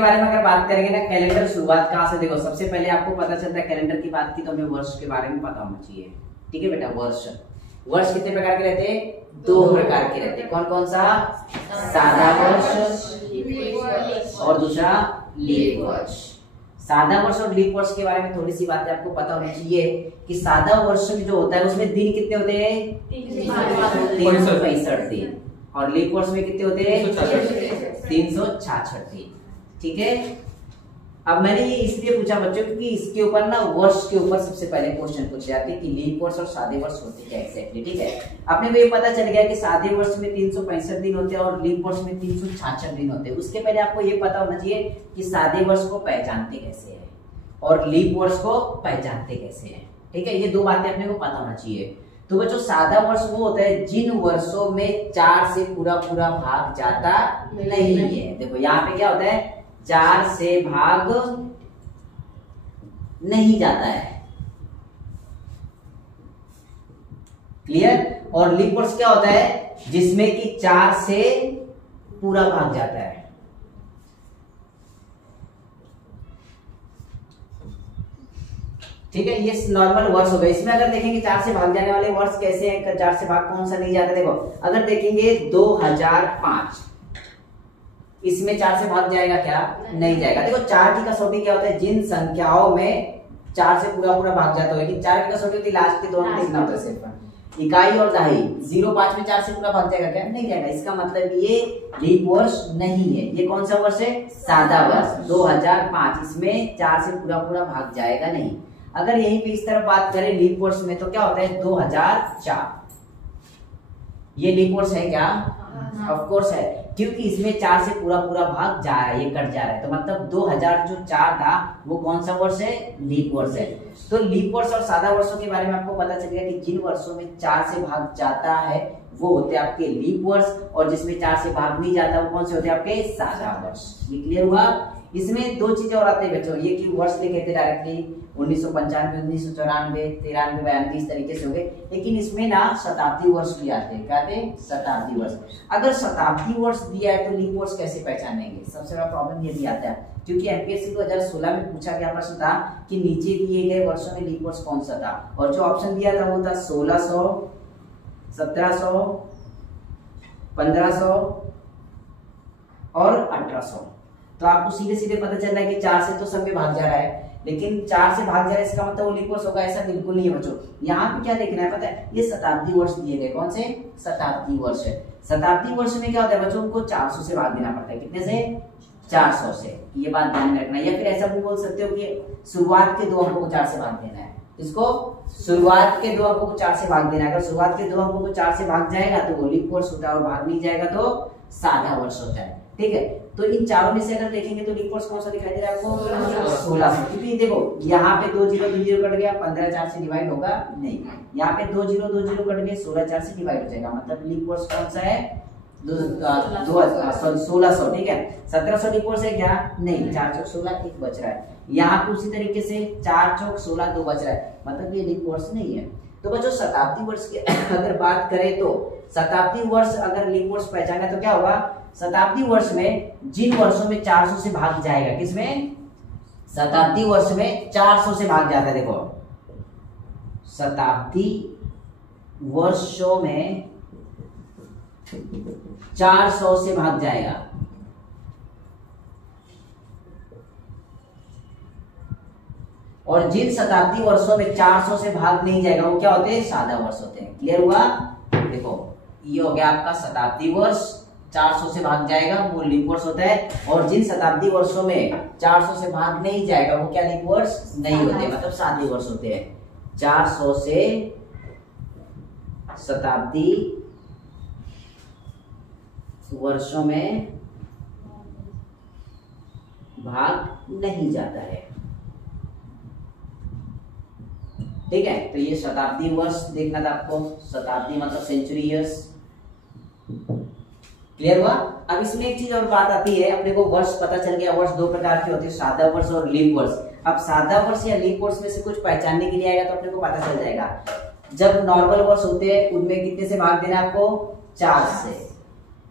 के बारे में अगर बात करेंगे ना, कैलेंडर शुरुआत कहाँ से, देखो सबसे पहले आपको पता चलता है कैलेंडर की बात की तो हमें वर्ष के बारे में पता होना चाहिए। ठीक है बेटा, वर्ष कितने प्रकार के रहते हैं? 2 प्रकार के रहते हैं। कौन कौन सा? सादा वर्ष और दूसरा लीप वर्ष। सादा वर्ष और लीप वर्ष के बारे में थोड़ी सी बातें आपको पता होनी चाहिए कि सादा वर्ष में जो होता है उसमें दिन कितने होते हैं? 365 दिन। और लीप वर्ष में कितने होते हैं? 366 दिन। ठीक है, अब मैंने ये इसलिए पूछा बच्चों क्योंकि इसके ऊपर ना वर्ष के ऊपर सबसे पहले क्वेश्चन पूछे जाते हैं कि लीप वर्ष और सादे वर्ष होते क्या एग्जैक्टली। ठीक है, अपने को ये पता चल गया कि सादे वर्ष में 365 दिन होते हैं और लीप वर्ष में 366 दिन होते हैं। उसके पहले आपको ये पता होना चाहिए कि सादे वर्ष को पहचानते कैसे है और लीप वर्ष को पहचानते कैसे है। ठीक है, ये 2 बातें अपने को पता होना चाहिए। तो बच्चों सादा वर्ष वो होता है जिन वर्षों में 4 से पूरा भाग जाता नहीं है। देखो यहाँ पे क्या होता है? 4 से भाग नहीं जाता है। क्लियर? और लीप वर्ष क्या होता है? जिसमें कि 4 से पूरा भाग जाता है। ठीक है, ये नॉर्मल वर्ष हो गए। इसमें अगर देखेंगे 4 से भाग जाने वाले वर्ष कैसे हैं, 4 से भाग कौन सा नहीं जाता। देखो अगर देखेंगे 2005, इसमें 4 से भाग जाएगा क्या? नहीं जाएगा। देखो 4 की कसौटी क्या होता है? जिन संख्याओं में 4 से पूरा भाग जाता है, लेकिन 4 की कसौटी होती है लास्ट के 2 अंक लिखना होता है सिर्फ। इकाई और दहाई 05 में 4 से पूरा भाग जाएगा क्या? नहीं जाएगा। इसका मतलब ये लीप वर्ष नहीं है। ये कौन सा वर्ष है? सादा वर्ष 2005। इसमें 4 से पूरा भाग जाएगा नहीं। अगर यहीं पे इस तरफ बात करें लीप वर्ष में तो क्या होता है? 2004। ये लीप वर्ष है क्या? ऑफ कोर्स है, क्योंकि इसमें 4 से पूरा भाग जा रहा है, ये कट जा रहा है। तो मतलब 2004 था वो कौन सा वर्ष है? लीप वर्ष है। तो लीप वर्ष और सादा वर्षों के बारे में आपको पता चल गया कि जिन वर्षों में 4 से भाग जाता है वो होते हैं आपके लीप वर्ष, और जिसमें 4 से भाग नहीं जाता वो कौन से होते हैं? आपके सादा वर्ष। ये क्लियर हुआ? इसमें 2 चीजें और आती है बच्चों, ये कि वर्ष लिखे थे डायरेक्टली 1995, 1994, 93, 92 इस तरीके से हो गए, लेकिन इसमें ना शताब्दी वर्ष भी आते हैं। क्या थे? शताब्दी वर्ष। अगर शताब्दी वर्ष दिया है तो लीप वर्ष कैसे पहचानेंगे? सबसे बड़ा प्रॉब्लम ये भी आता है क्योंकि एमपीएससी 2016 में पूछा गया प्रश्न था कि नीचे दिए गए वर्षों में लीप वर्ष कौन सा था, और जो ऑप्शन दिया था वो था 1600, 1700, 1500 और 1800। तो आपको सीधे पता चल रहा है कि 4 से तो सब में भाग जा रहा है, लेकिन 4 से भाग जा रहा है इसका मतलब वो लीप वर्ष होगा, ऐसा बिल्कुल नहीं है बच्चों। यहाँ पे क्या देखना है पता है? ये शताब्दी वर्ष दिए गए। कौन से? शताब्दी वर्ष है। शताब्दी वर्ष में क्या होता है बच्चों? उनको 400 से भाग देना पड़ता है। कितने से? 400 से। ये बात ध्यान रखना। या फिर ऐसा भी बोल सकते हो कि शुरुआत के 2 अंकों को 4 से भाग देना है। इसको शुरुआत के 2 अंकों को 4 से भाग देना है। अगर शुरुआत के 2 अंकों को 4 से भाग जाएगा तो वो लीप वर्ष होता है, और भाग नहीं जाएगा तो सादा वर्ष होता है। ठीक है, तो इन चारों में से अगर देखेंगे तो लीप वर्ष कौन सा दिखाई दे रहा है आपको? 1600। क्योंकि देखो यहाँ पे 2 0 2 0 कट गया, 15 4 से डिवाइड होगा नहीं। यहाँ पे 2 0 2 0 कट गया, 16 4 से डिवाइड हो जाएगा। मतलब लीप वर्ष कौन सा है? 1600। ठीक है, 1700 लीप वर्ष है क्या? नहीं। 4 चौक 16 1 बच रहा है। यहाँ पे उसी तरीके से 4 चौक 16 2 बच रहा है, मतलब ये लीप वर्ष नहीं है। तो बच्चों शताब्दी वर्ष की अगर बात करें तो शताब्दी वर्ष अगर लीप वर्ष पहचाना तो क्या होगा? शताब्दी वर्ष में जिन वर्षों में 400 से भाग जाएगा, किसमें? शताब्दी वर्ष में 400 से भाग जाता है। देखो शताब्दी वर्षों में 400 से भाग जाएगा, और जिन शताब्दी वर्षों में 400 से भाग नहीं जाएगा वो क्या होते हैं? सादा वर्ष होते हैं। क्लियर हुआ? देखो ये हो गया आपका शताब्दी वर्ष, 400 से भाग जाएगा वो लीप वर्ष होता है, और जिन शताब्दी वर्षों में 400 से भाग नहीं जाएगा वो क्या लीप वर्ष नहीं होते, मतलब सादे वर्ष होते हैं। 400 से शताब्दी वर्षों में भाग नहीं जाता है। ठीक है, तो ये शताब्दी वर्ष देखना था आपको। शताब्दी मतलब सेंचुरी ईयर्स। क्लियर हुआ? अब इसमें एक चीज और बात आती है, अपने को वर्ष पता चल गया। वर्ष 2 प्रकार के होते हैं, सादा वर्ष और लीप वर्ष। अब सादा वर्ष या लीप वर्ष में से कुछ पहचानने के लिए आएगा तो अपने को पता चल जाएगा। जब नॉर्मल वर्ष होते हैं उनमें कितने से भाग देना आपको? 4 से।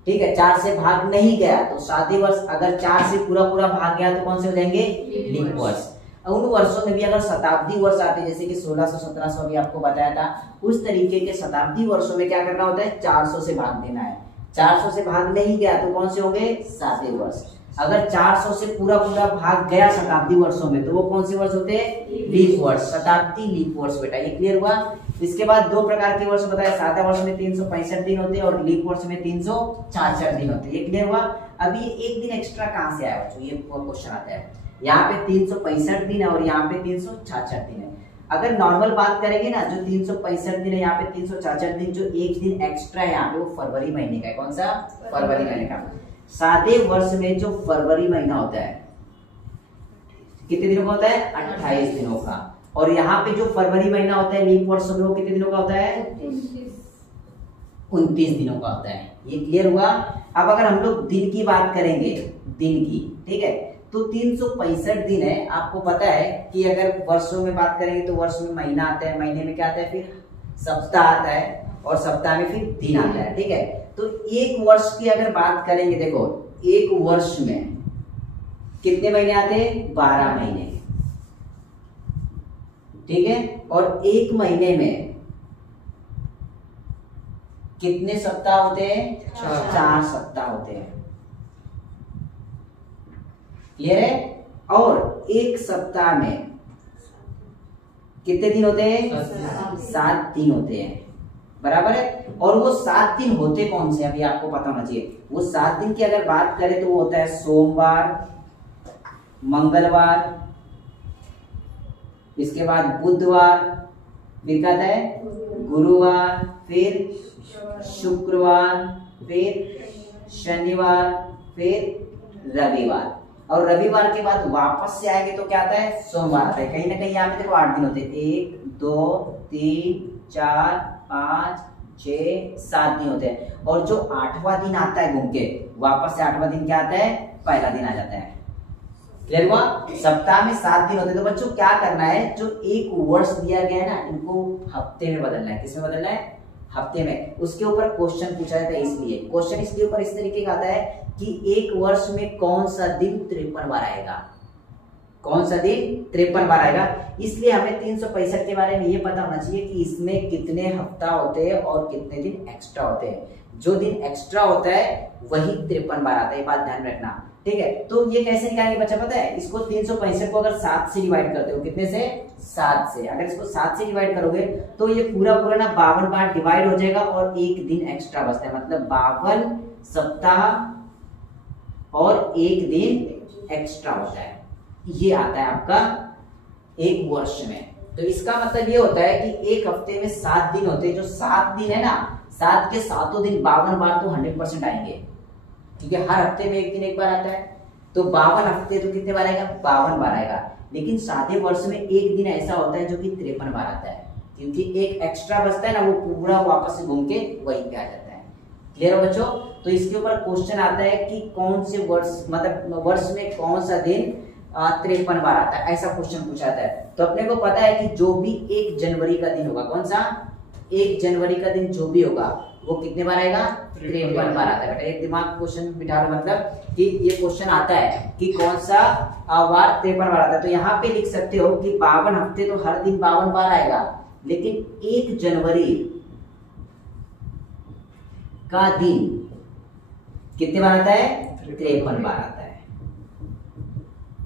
ठीक है, 4 से भाग नहीं गया तो सादे वर्ष, अगर 4 से पूरा पूरा भाग गया तो कौन से हो जाएंगे? लीप वर्ष। उन वर्षों में भी अगर शताब्दी वर्ष आते, जैसे कि 1600 1700 अभी आपको बताया था, उस तरीके के शताब्दी वर्षों में क्या करना होता है? 400 से भाग देना है। 400 से भाग नहीं गया तो कौन से होंगे? सादे वर्ष। अगर 400 से पूरा पूरा भाग गया शताब्दी वर्षों में तो वो कौन से वर्ष होते हैं? लीप वर्ष, शताब्दी लीप वर्ष। बेटा ये क्लियर हुआ। इसके बाद दो प्रकार के वर्ष बताया, सादा वर्ष में 365 दिन होते हैं और लीप वर्ष में 366 दिन होते हैं। ये क्लियर हुआ। अभी एक दिन एक्स्ट्रा कहां से आया बच्चों? ये क्वेश्चन आता है। यहाँ पे 365 दिन है और यहाँ पे 366 दिन है। अगर नॉर्मल बात करेंगे ना, जो 365 दिन है, यहाँ पे 366 दिन, जो एक दिन एक्स्ट्रा है यहाँ पे वो फरवरी महीने का है। कौन सा? फरवरी महीने का। सादे वर्ष में जो फरवरी महीना होता है कितने दिनों का होता है? 28 दिनों का। और यहाँ पे जो फरवरी महीना होता है लीप वर्ष में वो कितने दिनों का होता है? 29 दिनों का होता है। ये क्लियर हुआ। अब अगर हम लोग दिन की बात करेंगे, दिन की, ठीक है, तो 365 दिन है। आपको पता है कि अगर वर्षों में बात करेंगे तो वर्ष में महीना आता है, महीने में क्या आता है? फिर सप्ताह आता है और सप्ताह में फिर दिन आता है। ठीक है, तो एक वर्ष की अगर बात करेंगे, देखो एक वर्ष में कितने महीने आते हैं? 12 महीने। ठीक है, और एक महीने में कितने सप्ताह होते हैं? 4 सप्ताह होते हैं। क्लियर है? और एक सप्ताह में कितने दिन होते हैं? 7 दिन होते हैं। बराबर है। और वो 7 दिन होते कौन से? अभी आपको पता होना चाहिए। वो 7 दिन की अगर बात करें तो वो होता है सोमवार, मंगलवार, इसके बाद बुधवार, फिर क्या आता है? गुरुवार, फिर शुक्रवार, फिर शनिवार, फिर रविवार। और रविवार के बाद वापस से आएंगे तो क्या आता है? सोमवार आता है। कहीं ना कहीं यहाँ पे देखो 8 दिन होते हैं। 1 2 3 4 5 6 7 दिन होते हैं। और जो 8वां दिन आता है घूम के वापस से, 8वां दिन क्या आता है? पहला दिन आ जाता है। क्लियर हुआ? सप्ताह में 7 दिन होते हैं। तो बच्चों क्या करना है? जो एक वर्ष दिया गया है ना, इनको हफ्ते में बदलना है। किसमें बदलना है? हफ्ते में। उसके ऊपर क्वेश्चन पूछा जाता है। इसलिए क्वेश्चन इसके ऊपर इस तरीके का आता है कि एक वर्ष में कौन सा दिन 53 बार आएगा? कौन सा दिन 53 बार आएगा? इसलिए हमें 365 के बारे में ये पता होना चाहिए कि इसमें कितने हफ्ता होते हैं और कितने दिन एक्स्ट्रा होते हैं। जो दिन एक्स्ट्रा होता है वही 53 बार आता है। ये बात ध्यान रखना। ठीक है, तो ये कैसे निकालेंगे बच्चा पता है? इसको 365 को अगर 7 से डिवाइड करते हो, कितने से? 7 से। अगर इसको 7 से डिवाइड करोगे तो ये पूरा पूरा ना 52 बार डिवाइड हो जाएगा और एक दिन एक्स्ट्रा बचता है। मतलब 52 सप्ताह और एक दिन एक्स्ट्रा होता है। ये आता है आपका एक वर्ष में। तो इसका मतलब ये होता है कि एक हफ्ते में 7 दिन होते हैं। जो 7 दिन है ना, 7 के 7 दिन 52 बार तो 100% आएंगे, क्योंकि हर हफ्ते में एक दिन एक बार आता है। तो 52 हफ्ते तो कितने बार आएगा? 52 बार आएगा। लेकिन सादे वर्ष में एक दिन ऐसा होता है जो कि 53 बार आता है, क्योंकि एक एक्स्ट्रा बचता है ना, वो पूरा वापस से घूम के वहीं पे आ जाता है। क्लियर हो बच्चों? तो इसके ऊपर क्वेश्चन आता है कि कौन से वर्ष, मतलब वर्ष में कौन सा दिन 53 बार आता है, ऐसा क्वेश्चन पूछा जाता है। तो अपने को पता है कि जो भी 1 जनवरी का दिन होगा, कौन सा? 1 जनवरी का दिन जो भी होगा वो कितने बार आएगा? 53 बार आता है। बेटा एक दिमाग क्वेश्चन बिठा लो, मतलब कि ये क्वेश्चन आता है कि कौन सा वार 53 बार आता है। तो यहाँ पे लिख सकते हो कि 52 हफ्ते तो हर दिन 52 बार आएगा, लेकिन 1 जनवरी का दिन कितने बार आता है? 53 बार आता है।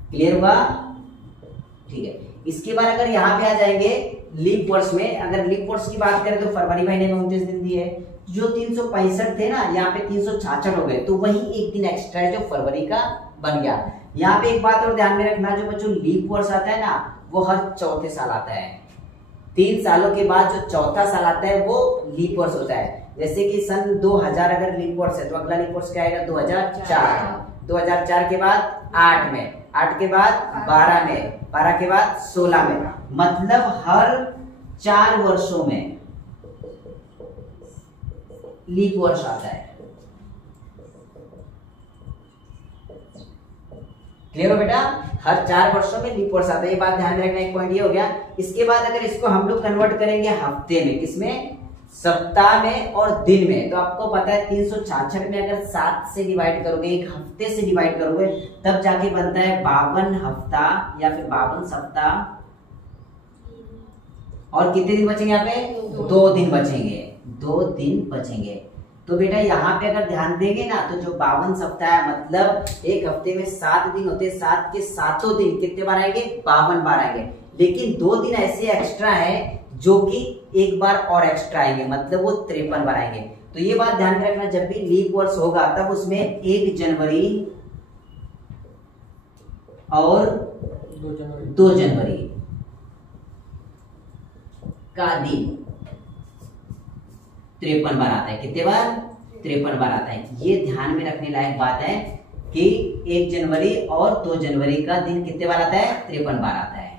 क्लियर हुआ? ठीक है। इसके बाद अगर यहाँ पे आ जाएंगे लीप वर्ष में, अगर लीप वर्ष की बात करें तो फरवरी महीने में 29 दिन दिए। जो 365 थे ना, यहाँ पे 366 हो गए, तो वही एक दिन एक्स्ट्रा है जो फरवरी का बन गया। यहाँ पे एक बात और ध्यान में रखना, जो बच्चों लीप वर्ष आता है ना, वो हर चौथे साल आता है। 3 सालों के बाद जो चौथा साल आता है वो लीप वर्ष होता है। जैसे कि सन 2000 अगर लीप वर्ष है तो अगला लीप वर्ष क्या आएगा? 2004। 2004 के बाद 8 में, 8 के बाद 12 में, 12 के बाद 16 में। मतलब हर 4 वर्षों में लीप वर्ष आता है। क्लियर हो बेटा? हर 4 वर्षों में लीप वर्ष आता है। ये बात ध्यान में रखना। एक पॉइंट ये हो गया। इसके बाद अगर इसको हम लोग कन्वर्ट करेंगे हफ्ते में, किसमें? सप्ताह में और दिन में, तो आपको पता है 366 में अगर 7 से डिवाइड करोगे, एक हफ्ते से डिवाइड करोगे, तब जाके बनता है 52 हफ्ता या फिर 52 सप्ताह। और कितने दिन बचेंगे यहाँ पे? 2 दिन बचेंगे, 2 दिन बचेंगे। तो बेटा यहाँ पे अगर ध्यान देंगे ना, तो जो 52 सप्ताह है, मतलब एक हफ्ते में 7 दिन होते हैं, 7 के 7 दिन कितने बार आएंगे? 52 बार आएंगे। लेकिन 2 दिन ऐसे एक्स्ट्रा है जो कि एक बार और एक्स्ट्रा आएंगे, मतलब वो 53 बार आएंगे। तो ये बात ध्यान में रखना, जब भी लीप वर्ष होगा तब उसमें 1 जनवरी और 2 जनवरी का दिन 53 बार आता है। कितने बार? 53 बार आता है। ये ध्यान में रखने लायक बात है कि 1 जनवरी और 2 जनवरी का दिन कितने बार आता है? 53 बार आता है।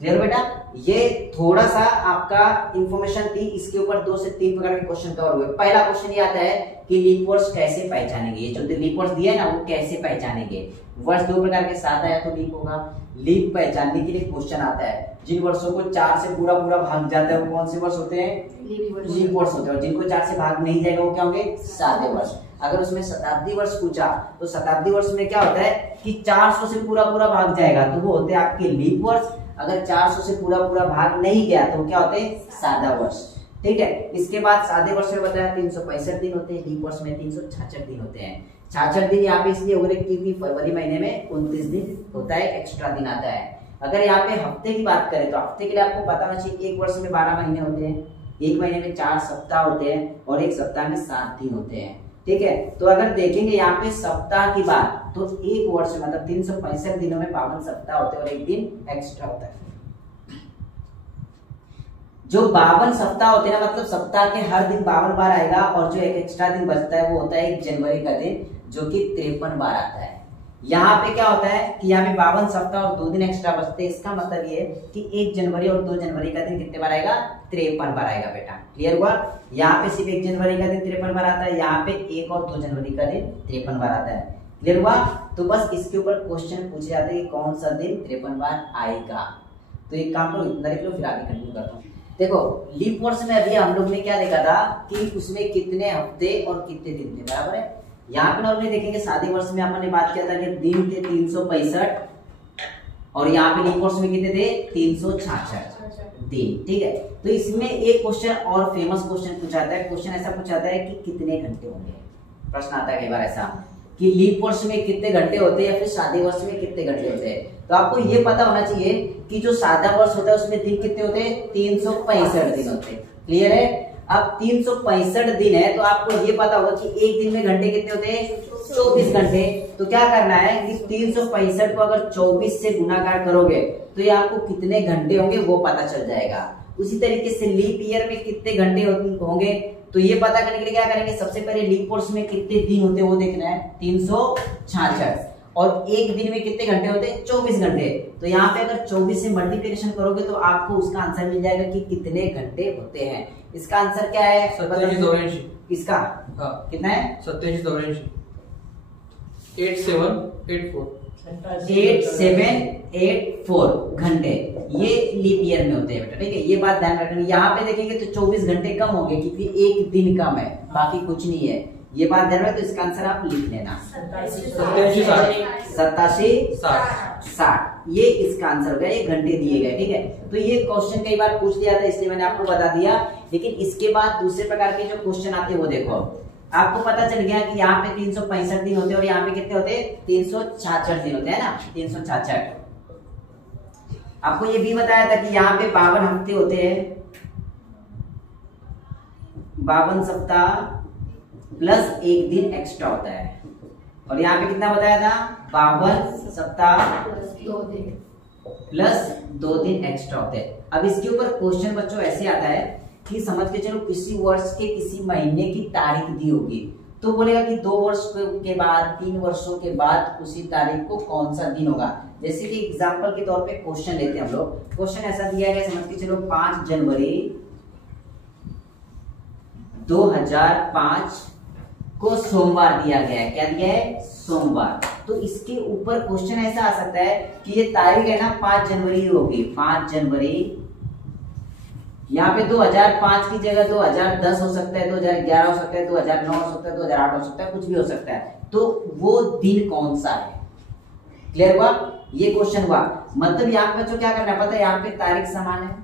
क्लियर बेटा? ये थोड़ा सा आपका इंफॉर्मेशन थी, इसके ऊपर 2 से 3 प्रकार के क्वेश्चन कवर हुए। पहला क्वेश्चन ये आता है कि लीप वर्ष कैसे पहचानेंगे, ये जो लीप वर्ष दिया है ना, वो कैसे पहचानेंगे। वर्ष 2 प्रकार के साथ आया तो लीप होगा। लीप पहचानने के लिए क्वेश्चन आता है, जिन वर्षों को 4 से पूरा भाग जाता है वो कौन से वर्ष होते हैं? लीप वर्ष होते हैं। और जिनको 4 से भाग नहीं जाएगा वो क्या होंगे? सादे वर्ष। अगर उसमें शताब्दी वर्ष पूछा तो शताब्दी वर्ष में क्या होता है कि 400 से पूरा भाग जाएगा तो वो होते हैं आपके लीप वर्ष। अगर 400 से पूरा भाग नहीं गया तो क्या होते हैं? सादा वर्ष। ठीक है। इसके बाद सादे वर्ष में बताया 365 दिन होते हैं, लीप वर्ष में 366 दिन होते हैं। 66 दिन यहाँ पे इसलिए हो रहे क्योंकि फरवरी महीने में 29 दिन होता है, एक्स्ट्रा दिन आता है। अगर यहाँ पे हफ्ते की बात करें तो हफ्ते के लिए आपको पता होना चाहिए, एक वर्ष में 12 महीने होते हैं, एक महीने में 4 सप्ताह होते हैं और एक सप्ताह में 7 दिन होते हैं। ठीक है। तो अगर देखेंगे यहाँ पे सप्ताह की बात, तो एक वर्ष में मतलब 365 दिनों में 52 सप्ताह होते हैं और एक दिन एक्स्ट्रा होता है। जो 52 सप्ताह होते हैं ना, मतलब सप्ताह के हर दिन 52 बार आएगा और जो एक एक्स्ट्रा दिन बचता है वो होता है 1 जनवरी का दिन, जो कि 53 बार आता है। यहाँ पे क्या होता है कि यहाँ पे 52 सप्ताह और 2 दिन एक्स्ट्रा बचते हैं। इसका मतलब ये कि 1 जनवरी और 2 जनवरी का दिन कितने बार आएगा? 53 बार आएगा बेटा। क्लियर हुआ? यहाँ पे सिर्फ 1 जनवरी का दिन 53 बार आता है, यहाँ पे 1 और 2 जनवरी का दिन 53 बार आता है। क्लियर हुआ? तो बस इसके ऊपर क्वेश्चन पूछे जाते हैं कि कौन सा दिन 53 बार आएगा। तो एक काम करो, इतना लिख लो, फिर आगे कंटिन्यू करता हूँ। देखो लीप वर्ष में अभी हम लोग ने क्या देखा था कि उसमें कितने हफ्ते और कितने दिन थे, बराबर है। यहाँ पे नॉर्मली देखेंगे सादे वर्ष में हमने बात किया था कि दिन थे 365 और यहाँ पे लीप वर्ष में कितने थे? 366 दिन। ठीक है। तो इसमें एक क्वेश्चन और फेमस क्वेश्चन पूछा जाता है। क्वेश्चन ऐसा पूछा जाता है कि कितने घंटे होंगे। प्रश्न आता है कई बार ऐसा कि लीप वर्ष में कितने घंटे होते हैं या फिर सादे वर्ष में कितने घंटे होते हैं। तो आपको ये पता होना चाहिए कि जो सादा वर्ष होता है उसमें दिन कितने होते हैं? 365 दिन होते हैं। क्लियर है? अब 365 दिन है तो आपको ये पता होगा कि एक दिन में घंटे कितने होते हैं? 24 घंटे। तो क्या करना है कि 365 को अगर 24 से गुणाकार करोगे तो ये आपको कितने घंटे होंगे वो पता चल जाएगा। उसी तरीके से लीप ईयर में कितने घंटे होंगे तो ये पता करने के लिए क्या करेंगे, सबसे पहले लीप वर्ष में कितने दिन होते हैं वो देखना है, 366। और एक दिन में कितने घंटे होते हैं? 24 घंटे। तो यहाँ पे अगर 24 से मल्टीप्लिकेशन करोगे तो आपको उसका आंसर मिल जाएगा कि कितने घंटे होते हैं। इसका आंसर क्या है? 8784। इसका कितना है? 8784। 8784 8784 घंटे ये लीप ईयर में होते हैं बेटा। ठीक है, ये बात ध्यान रखना। यहाँ पे देखेंगे तो 24 घंटे कम हो गए क्योंकि एक दिन कम है, बाकी कुछ नहीं है। ये बात ध्यान रखना। तो इसका आंसर आप लिख लेना 8760। ये इसका आंसर हो गया, ये घंटे दिए गए। ठीक है, तो ये क्वेश्चन कई बार पूछ लिया था इसलिए मैंने आपको बता दिया। लेकिन इसके बाद दूसरे प्रकार के जो क्वेश्चन आते हैं वो देखो, आपको पता चल गया कि यहाँ पे 365 दिन होते हैं और यहाँ पे कितने होते हैं? 366 दिन होते हैं ना, 366। आपको ये भी बताया था कि यहाँ पे 52 हफ्ते होते हैं, 52 सप्ताह प्लस एक दिन एक्स्ट्रा होता है। और यहाँ पे कितना बताया था? 52 सप्ताह प्लस 2 दिन एक्स्ट्रा होते हैं। अब इसके ऊपर क्वेश्चन बच्चों ऐसे आता है कि समझ के चलो किसी वर्ष के किसी महीने की तारीख दी होगी तो बोलेगा कि 2 वर्ष के बाद 3 वर्षों के बाद उसी तारीख को कौन सा दिन होगा। जैसे कि एग्जांपल के तौर पे क्वेश्चन लेते हैं हम लोग। क्वेश्चन ऐसा दिया गया, समझ के चलो 5 जनवरी 2005 को सोमवार दिया गया है। क्या दिया है? सोमवार। तो इसके ऊपर क्वेश्चन ऐसा आ सकता है कि ये तारीख है ना 5 जनवरी होगी, 5 जनवरी यहाँ पे 2005 की जगह 2010 हो सकता है, 2011 हो सकता है, 2009 हो सकता है, 2008 हो सकता है, कुछ भी हो सकता है। तो वो दिन कौन सा है? क्लियर हुआ? ये क्वेश्चन हुआ। मतलब यहाँ पे बच्चों क्या करना है पता है, यहाँ पे तारीख समान है,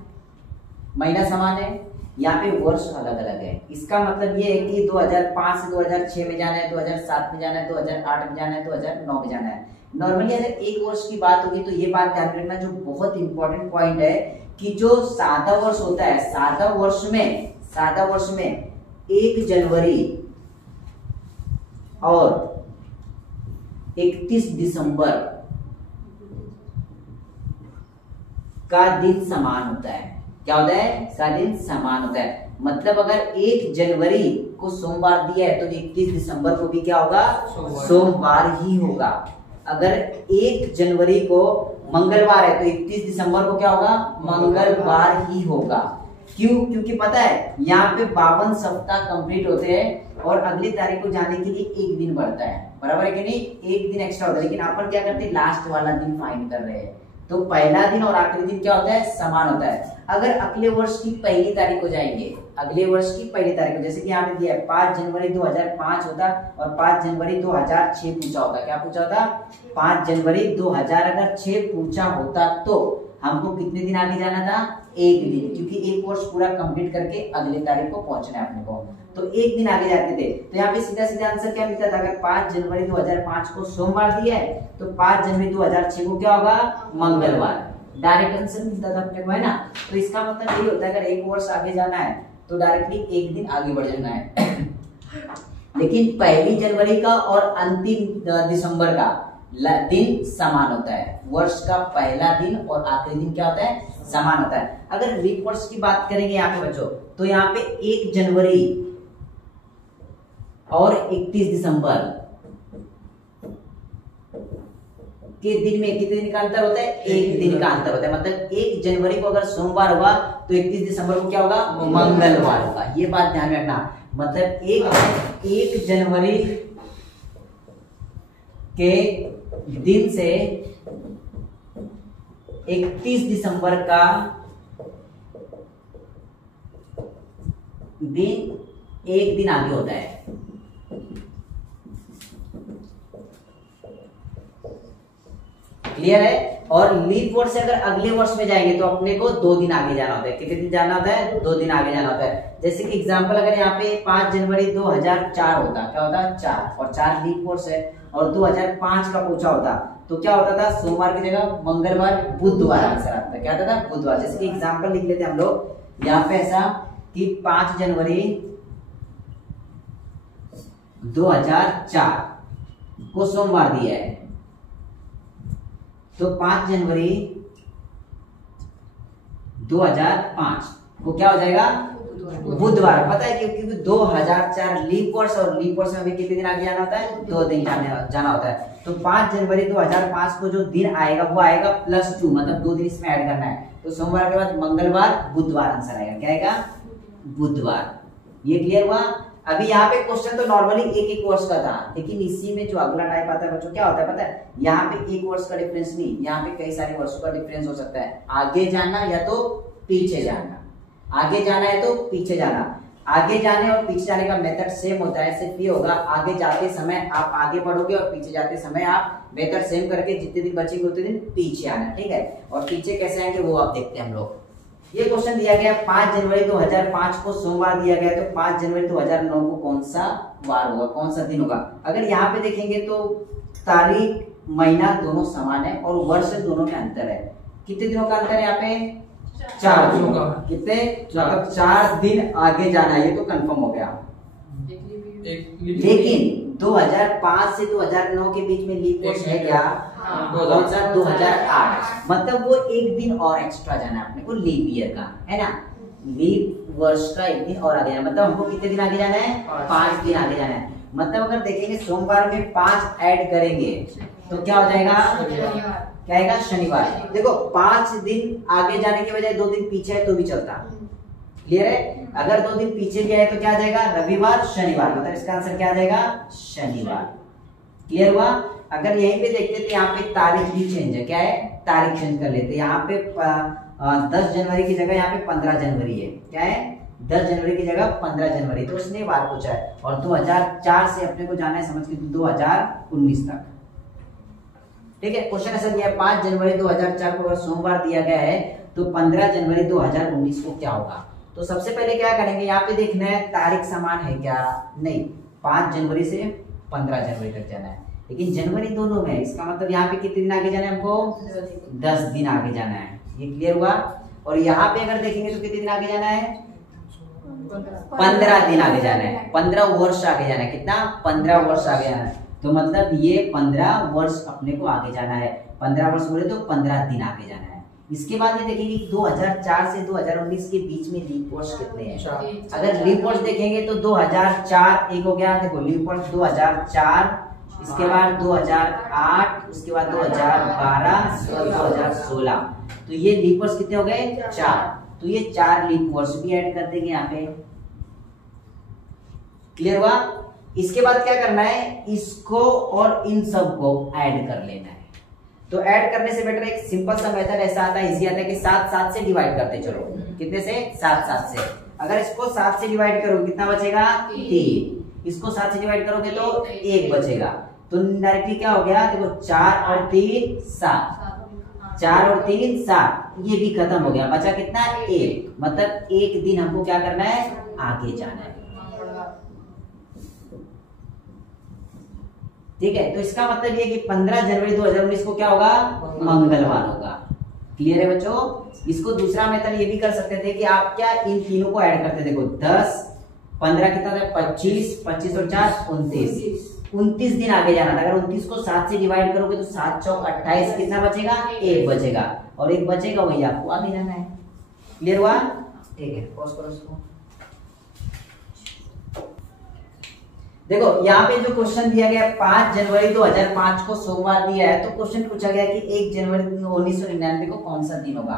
महीना समान है, यहाँ पे वर्ष अलग अलग है। इसका मतलब ये है कि 2005 से 2006 में जाना है, 2007 में जाना है, 2008 में जाना है, 2009 में जाना है। नॉर्मली अगर एक वर्ष की बात होगी तो ये बात ध्यान रखना, जो बहुत इंपॉर्टेंट पॉइंट है कि जो सादा वर्ष होता है, सादा वर्ष में 1 जनवरी और 31 दिसंबर का दिन समान होता है। क्या होता है? का दिन समान होता है। मतलब अगर 1 जनवरी को सोमवार दिया है तो 31 दिसंबर को भी क्या होगा? सोमवार ही होगा। अगर 1 जनवरी को मंगलवार है तो 31 दिसंबर को क्या होगा? मंगलवार ही होगा। क्यों? क्योंकि पता है यहाँ पे 52 सप्ताह कंप्लीट होते हैं और अगली तारीख को जाने के लिए 1 दिन बढ़ता है, बराबर है कि नहीं? 1 दिन एक्स्ट्रा होता है। लेकिन अपन क्या करते हैं, लास्ट वाला दिन फाइंड कर रहे हैं, तो पहला दिन और आखिरी दिन क्या होता है? समान होता है। अगर अगले वर्ष की पहली तारीख को जाएंगे, अगले वर्ष की पहली तारीख को, जैसे कि यहाँ पे दिया है 5 जनवरी 2005 होता और 5 जनवरी 2006 पूछा होता। क्या पूछा होता? 5 जनवरी 2006 पूछा होता तो हमको कितने दिन आगे जाना था? 1 दिन, क्योंकि एक वर्ष पूरा कंप्लीट करके अगले तारीख को पहुंचना है अपने को, तो 1 दिन आगे जाते थे। तो यहाँ पे सीधा सीधा आंसर क्या मिलता था? अगर 5 जनवरी 2005 को सोमवार दिया है तो 5 जनवरी 2006 को क्या होगा? मंगलवार। डायरेक्ट आंसर मिलता था अपने को, है ना? तो इसका मतलब यही होता है अगर एक वर्ष आगे जाना है तो डायरेक्टली 1 दिन आगे बढ़ जाना है। लेकिन 1 जनवरी का और अंतिम दिसंबर का दिन समान होता है। वर्ष का पहला दिन और आखिरी दिन क्या होता है? समान होता है। अगर लीप वर्ष की बात करेंगे यहाँ पे बच्चों, तो यहाँ पे 1 जनवरी और 31 दिसंबर के दिन में कितने दिन का अंतर होता है? 1 दिन का अंतर होता है। मतलब 1 जनवरी को अगर सोमवार हुआ तो 31 दिसंबर को क्या होगा? मंगलवार होगा। ये बात ध्यान रखना। मतलब 1 जनवरी के दिन से 31 दिसंबर का दिन 1 दिन आगे होता है। क्लियर है? और लीप वर्ष से अगर अगले वर्ष में जाएंगे तो अपने को 2 दिन आगे जाना होता है। कितने दिन जाना होता है? 2 दिन आगे जाना होता है। जैसे कि एग्जांपल अगर यहाँ पे 5 जनवरी 2004 होता, क्या होता? 4, और 4 लीप वर्ष है, और 2005 का पूछा होता तो क्या होता था? सोमवार की जगह मंगलवार, बुधवार आंसर आता है। क्या आता था? बुधवार। जैसे कि एग्जांपल लिख लेते हैं हम लोग यहाँ पे ऐसा कि 5 जनवरी 2004 को सोमवार दिया है तो 5 जनवरी 2005 को क्या हो जाएगा? बुधवार। पता है क्योंकि 2004 लीप वर्ष और लीप वर्ष में भी कितने दिन आगे जाना होता है? 2 दिन जाना होता है। तो 5 जनवरी 2005 को जो दिन आएगा वो आएगा +2, मतलब 2 दिन इसमें ऐड करना है। तो सोमवार के बाद मंगलवार, बुधवार आंसर आएगा। क्या आएगा? बुधवार। ये क्लियर हुआ? अभी यहाँ पे क्वेश्चन तो नॉर्मली एक वर्ष का था, लेकिन इसी में जो अगला टाइप आता है बच्चों क्या होता है पता है? यहाँ पे 1 वर्ष का डिफरेंस नहीं, यहाँ पे कई सारे वर्षों का डिफरेंस हो सकता है। आगे जाना या तो पीछे जाना, आगे जाना है तो पीछे जाना। आगे जाने और पीछे जाने का मेथड सेम होता है, सिर्फ ये होगा आगे जाते समय आप आगे बढ़ोगे और पीछे जाते समय आप मेथड सेम करके जितने दिन बचेंगे उतने दिन पीछे आना, ठीक है? और पीछे कैसे आएंगे वो आप देखते हैं हम लोग। ये क्वेश्चन दिया गया 5 जनवरी 2005 को सोमवार दिया गया, तो 5 जनवरी 2009 को कौन सा वार होगा, कौन सा दिन होगा? अगर यहाँ पे देखेंगे तो तारीख, महीना दोनों समान है और वर्ष दोनों में अंतर है। कितने दिनों का अंतर है यहाँ पे? 4 दिनों का। कितने? मतलब 4 दिन आगे जाना है, ये तो कंफर्म हो गया। लेकिन 2005 से 2009 के बीच में लीप वर्ष है क्या? कौन सा? 2008। मतलब वो 1 दिन और एक्स्ट्रा जाना है अपने को लीप ईयर का, है ना? लीप वर्ष का 1 दिन और आगे जाना, मतलब हमको कितने दिन आगे जाना है? 5 दिन आगे जाना है। मतलब अगर देखेंगे सोमवार में 5 ऐड करेंगे तो क्या हो जाएगा? क्या आएगा? शनिवार। देखो 5 दिन आगे जाने के बजाय 2 दिन पीछे है तो भी चलता। क्लियर है? अगर 2 दिन पीछे भी आए तो क्या आ जाएगा? रविवार, शनिवार। मतलब इसका आंसर क्या आ जाएगा? शनिवार। क्लियर हुआ? अगर यहीं पे देखते तो यहाँ पे तारीख भी चेंज है। क्या है? तारीख चेंज कर लेते। यहाँ पे 10 जनवरी की जगह यहाँ पे 15 जनवरी है। क्या है? 10 जनवरी की जगह 15 जनवरी, तो उसने बार पूछा है। और 2004 से अपने को जाना है समझ के 2019 तक। ठीक है, क्वेश्चन ऐसा दिया है 5 जनवरी 2004 को अगर सोमवार दिया गया है तो 15 जनवरी 2019 को क्या होगा। तो सबसे पहले क्या करेंगे, यहाँ पे देखना है तारीख समान है क्या, नहीं। 5 जनवरी से 15 जनवरी तक जाना है, लेकिन जनवरी दोनों में, इसका मतलब यहाँ पे कितने दिन आगे जाना है हमको, 10 दिन आगे जाना है। ये क्लियर हुआ। और यहाँ पे अगर देखेंगे तो कितने दिन आगे जाना है, 15 दिन आगे जाना है, 15 वर्ष आगे जाना है। कितना? 15 वर्ष आगे जाना है। तो मतलब ये 15 वर्ष अपने को आगे जाना है। 15 वर्ष बोले तो 15 दिन आगे जाना है। इसके बाद ये देखेंगे 2004 से 2019 के बीच में लीप वर्ष कितने हैं। अगर लीप वर्ष देखेंगे तो 2004 एक हो गया, देखो लीप वर्ष 2004, इसके बाद 2008, उसके बाद 2012 और 2016। तो ये लीप वर्ष कितने हो गए, 4। तो ये 4 लीप वर्ष भी ऐड कर देंगे यहाँ पे। क्लियर हुआ। इसके बाद क्या करना है, इसको और इन सब को ऐड कर लेना है। तो ऐड करने से बेटर एक सिंपल सा मेथड ऐसा आता है, इजी आता है कि 7 से डिवाइड करते चलो। कितने से? 7 से। अगर इसको 7 से डिवाइड करो कितना बचेगा, 3। इसको 7 से डिवाइड करोगे तो 1 बचेगा। तो डायरेक्टली क्या हो गया, देखो 4 और 3 7, 4 और 3 7, ये भी खत्म हो गया। बचा कितना, 1। मतलब 1 दिन हमको क्या करना है, आगे जाना है। ठीक है, तो इसका मतलब ये कि 15 जनवरी 2019 को क्या होगा, मंगलवार होगा। क्लियर है बच्चों। इसको दूसरा मेथड ये भी कर सकते थे कि आप क्या इन तीनों को ऐड करते, देखो 10 15 कितना था, 25, 25 और 4 29 दिन आगे जाना था। अगर 29 को 7 से डिवाइड करोगे तो 7 चौक 28, कितना बचेगा, 1 बचेगा। और 1 बचेगा वही आपको आगे जाना है। क्लियर हुआ। ठीक है, पॉज करो इसको। देखो यहाँ पे जो क्वेश्चन दिया गया 5 जनवरी 2005 को सोमवार दिया है, तो क्वेश्चन पूछा गया कि 1 जनवरी 1999 को कौन सा दिन होगा।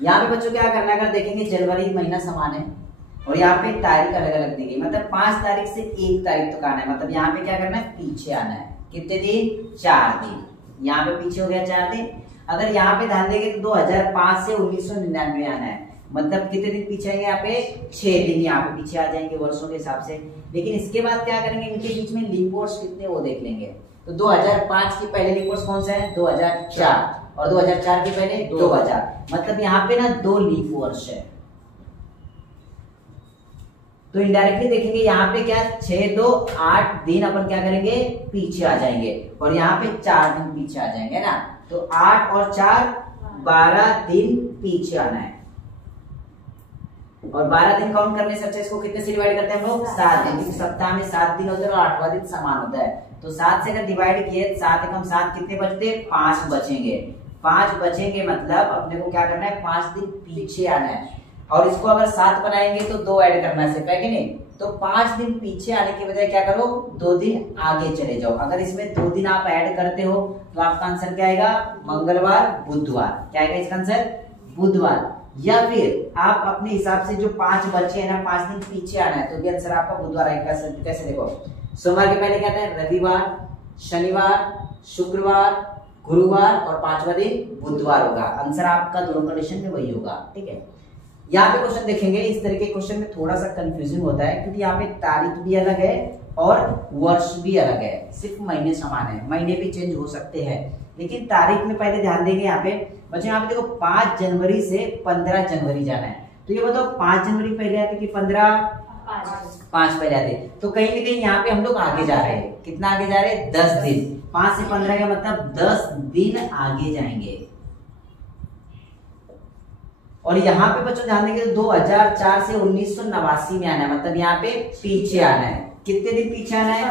यहाँ पे बच्चों क्या करना है, अगर देखेंगे जनवरी महीना समान है और यहाँ पे तारीख अलग अलग दी गई, मतलब 5 तारीख से 1 तारीख तक आना है। मतलब यहाँ पे क्या करना है, पीछे आना है। कितने दिन, 4 दिन। यहाँ पे पीछे हो गया 4 दिन। अगर यहाँ पे ध्यान देंगे तो 2005 से 1999 आना है, मतलब कितने दिन पीछे आएंगे, यहाँ पे 6 दिन यहाँ पे पीछे आ जाएंगे वर्षों के हिसाब से। लेकिन इसके बाद क्या करेंगे, इनके बीच में लीप वर्ष कितने वो देख लेंगे। तो 2005 के पहले लीप वर्ष कौन सा है, 2004, और 2004 के पहले 2000। मतलब यहाँ पे ना 2 लीप वर्ष है। तो इनडायरेक्टली देखेंगे यहाँ पे क्या, 6 2 8 दिन अपन क्या करेंगे, पीछे आ जाएंगे। और यहाँ पे 4 दिन पीछे आ जाएंगे ना। तो 8 और 4 12 दिन पीछे आना है। और 12 दिन काउंट करने से अच्छा इसको कितने से डिवाइड करते हैं हम लोग, 7 दिन। क्योंकि सप्ताह में 7 दिन होते हैं और 8वां दिन समान होता है। तो 7 से अगर डिवाइड किए 7 एकम 7 कितने बचते, 5 बचेंगे। 5 बचेंगे मतलब अपने को क्या करना है, 5 दिन पीछे आना है। और इसको अगर 7 बनाएंगे तो 2 ऐड करना है, सिर्फ है कि नहीं। तो 5 दिन पीछे आने की बजाय क्या करो, 2 दिन आगे चले जाओ। अगर इसमें 2 दिन आप ऐड करते हो तो आपका आंसर क्या आएगा, मंगलवार बुधवार। क्या आएगा इसका आंसर, बुधवार। या फिर आप अपने हिसाब से जो 5 बचे हैं ना, 5 दिन पीछे आना है, तो भी आंसर आपका बुधवार आएगा। कैसे देखो, सोमवार के पहले क्या था, रविवार, शनिवार, शुक्रवार, गुरुवार और 5वां दिन बुधवार होगा। आंसर आपका दोनों कंडीशन में वही होगा। ठीक है, यहाँ पे क्वेश्चन देखेंगे, इस तरह के क्वेश्चन में थोड़ा सा कंफ्यूजन होता है, क्योंकि यहाँ पे तारीख भी अलग है और वर्ष भी अलग है। सिर्फ महीने समान है, महीने भी चेंज हो सकते हैं, लेकिन तारीख में पहले ध्यान देंगे। यहाँ पे बच्चों, यहाँ पे देखो 5 जनवरी से 15 जनवरी जाना है। तो ये बताओ 5 जनवरी पहले आते कि 5 पहले आते। तो कहीं ना कहीं यहाँ पे हम लोग आगे जा रहे हैं। कितना आगे जा रहे हैं, 10 दिन। 5 से 15 का मतलब 10 दिन आगे जाएंगे। और यहाँ पे बच्चों ध्यान देंगे तो 2004 से 1989 में आना है, मतलब यहाँ पे पीछे आना है। कितने दिन पीछे आना है,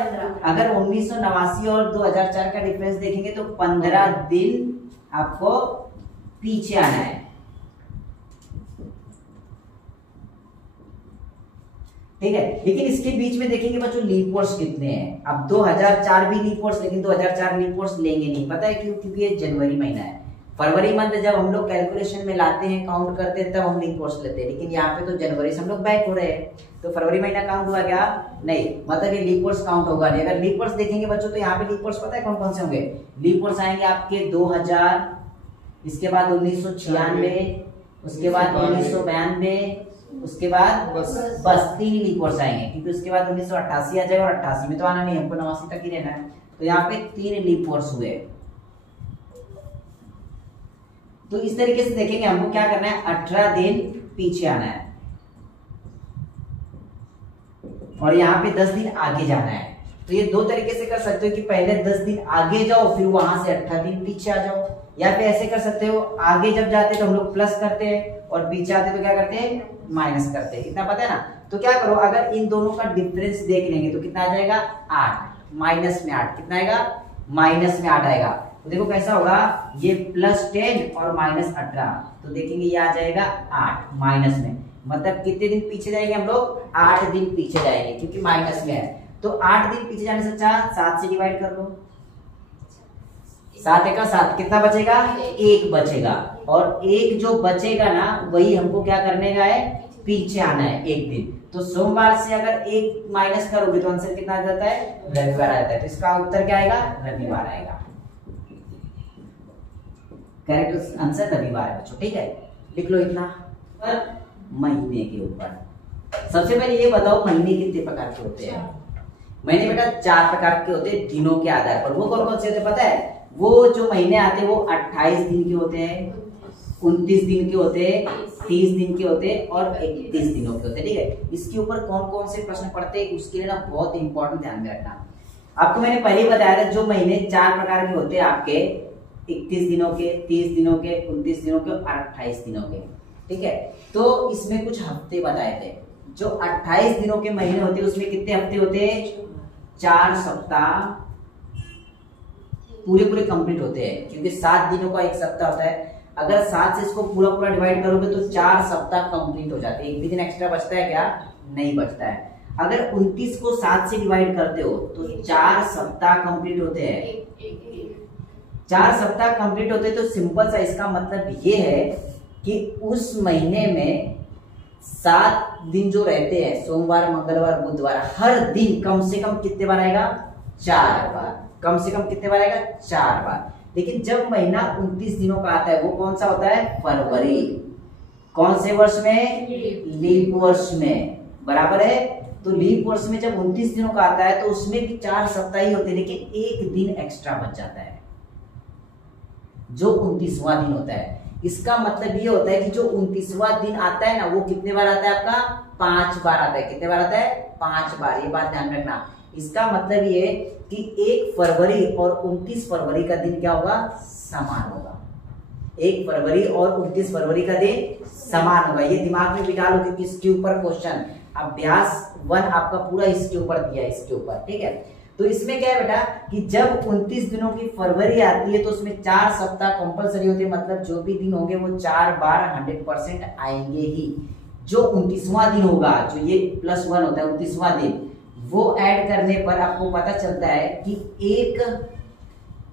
अगर 1989 और 2004 का डिफरेंस देखेंगे तो 15 दिन आपको पीछे आना है। ठीक है, लेकिन इसके बीच में देखेंगे बच्चों लीप वर्ष कितने हैं। अब 2004 भी लीप वर्ष, लेकिन 2004 लीप वर्ष लेंगे नहीं। पता है क्यों, क्योंकि ये जनवरी महीना है। फरवरी मंथ जब हम लोग कैलकुलेशन में लाते हैं, काउंट करते हैं, तब हम लीप वर्ष लेते हैं। लेकिन यहाँ पे तो जनवरी से हम लोग बैक हो रहे हैं, तो फरवरी महीना काउंट हुआ क्या, नहीं। मतलब ये लीप वर्ष काउंट होगा नहीं। अगर लीप वर्ष देखेंगे बच्चों तो यहाँ पे लीप वर्ष पता है कौन कौन से होंगे। लीप वर्ष आएंगे आपके 2000, इसके बाद 1996, उसके बाद 1992, उसके बाद बस 3 लीप वर्ष आएंगे, क्योंकि उसके बाद 1988 आ जाएगा और 88 में तो आना नहीं, हमको 89 तक ही रहना है। तो यहाँ पे 3 लीप वर्ष हुए। तो इस तरीके से देखेंगे हमको क्या करना है, 18 दिन पीछे आना है और यहाँ पे 10 दिन आगे जाना है। तो ये 2 तरीके से कर सकते हो कि पहले 10 दिन आगे जाओ फिर वहां से 18 दिन पीछे आ जाओ, या फिर ऐसे कर सकते हो आगे जब जाते तो हम लोग प्लस करते हैं और पीछे आते तो क्या करते हैं, माइनस करते हैं। इतना पता है ना। तो क्या करो, अगर इन दोनों का डिफरेंस देख लेंगे तो कितना आ जाएगा, 8 माइनस में 8 कितना आएगा, माइनस में 8 आएगा। तो देखो कैसा होगा, ये +10 और -18, तो देखेंगे ये आ जाएगा 8 माइनस में, मतलब कितने दिन पीछे जाएंगे हम लोग, 8 दिन पीछे जाएंगे क्योंकि माइनस में है। तो 8 दिन पीछे जाने से अच्छा 7 से डिवाइड कर लो, 7 एका 7 कितना बचेगा, 1 बचेगा, और 1 जो बचेगा ना वही हमको क्या करने का है, पीछे आना है 1 दिन। तो सोमवार से अगर 1 माइनस करोगे तो आंसर कितना आ जाता है, रविवार आ जाता है। तो इसका उत्तर क्या आएगा, रविवार आएगा। करेक्ट आंसर रविवार है बच्चों, ठीक है, लिख लो इतना। पर महीने के ऊपर सबसे पहले ये बताओ महीने कितने प्रकार के होते हैं। महीने बेटा 4 प्रकार के होते हैं दिनों के आधार पर। वो कौन कौन से होते हैं पता है, वो जो महीने आते हैं वो 28 दिन के होते हैं, 29 दिन के होते हैं, 30 दिन के होते हैं और 31 दिनों के होते हैं, ठीक है। इसके ऊपर कौन कौन से प्रश्न पढ़ते हैं उसके लिए ना बहुत इंपॉर्टेंट ध्यान में रखना। आपको मैंने पहले ही बताया था जो महीने 4 प्रकार के होते हैं आपके, 31 दिनों के, 30 दिनों के, 29 दिनों के और 28 दिनों के, ठीक है। तो इसमें कुछ हफ्ते बताए थे। जो 28 दिनों के महीने होते हैं उसमें कितने हफ्ते होते हैं, 4 सप्ताह पूरे पूरे कंप्लीट होते हैं, क्योंकि 7 दिनों का 1 सप्ताह होता है। अगर 7 से इसको पूरा पूरा डिवाइड करोगे तो 4 सप्ताह कंप्लीट हो जाते हैं। एक भी दिन एक्स्ट्रा बचता है क्या, नहीं बचता है। अगर 29 को 7 से डिवाइड करते हो तो 4 सप्ताह कंप्लीट होते हैं, 4 सप्ताह कंप्लीट होते। तो सिंपल सा इसका मतलब ये है कि उस महीने में 7 दिन जो रहते हैं, सोमवार मंगलवार बुधवार, हर दिन कम से कम कितने बार आएगा, 4 बार, कम से कम कितने बार आएगा, 4 बार। लेकिन जब महीना 29 दिनों का आता है वो कौन सा होता है, फरवरी। कौन से वर्ष में, लीप वर्ष में, बराबर है। तो लीप वर्ष में जब 29 दिनों का आता है तो उसमें भी 4 सप्ताह ही होते हैं, लेकिन 1 दिन एक्स्ट्रा बच जाता है जो 29वां दिन होता है। इसका मतलब ये होता है कि जो 29वां दिन आता है ना वो कितने बार आता है आपका, 5 बार आता है। कितने बार आता है, 5 बार। ये बात ध्यान रखना। इसका मतलब ये कि 1 फरवरी और 29 फरवरी का दिन क्या होगा, समान होगा। 1 फरवरी और 29 फरवरी का दिन समान होगा। ये दिमाग में बिठा लो क्योंकि इसके ऊपर क्वेश्चन अभ्यास 1 आपका पूरा इसके ऊपर दिया है, इसके ऊपर, ठीक है। तो इसमें क्या है बेटा कि जब 29 दिनों की फरवरी आती है तो उसमें 4 सप्ताह कंपलसरी होते हैं, मतलब जो भी दिन होंगे वो 4 बार 100% आएंगे ही। जो 29वां दिन होगा, जो ये +1 होता है 29वां दिन, वो ऐड करने पर आपको पता चलता है कि एक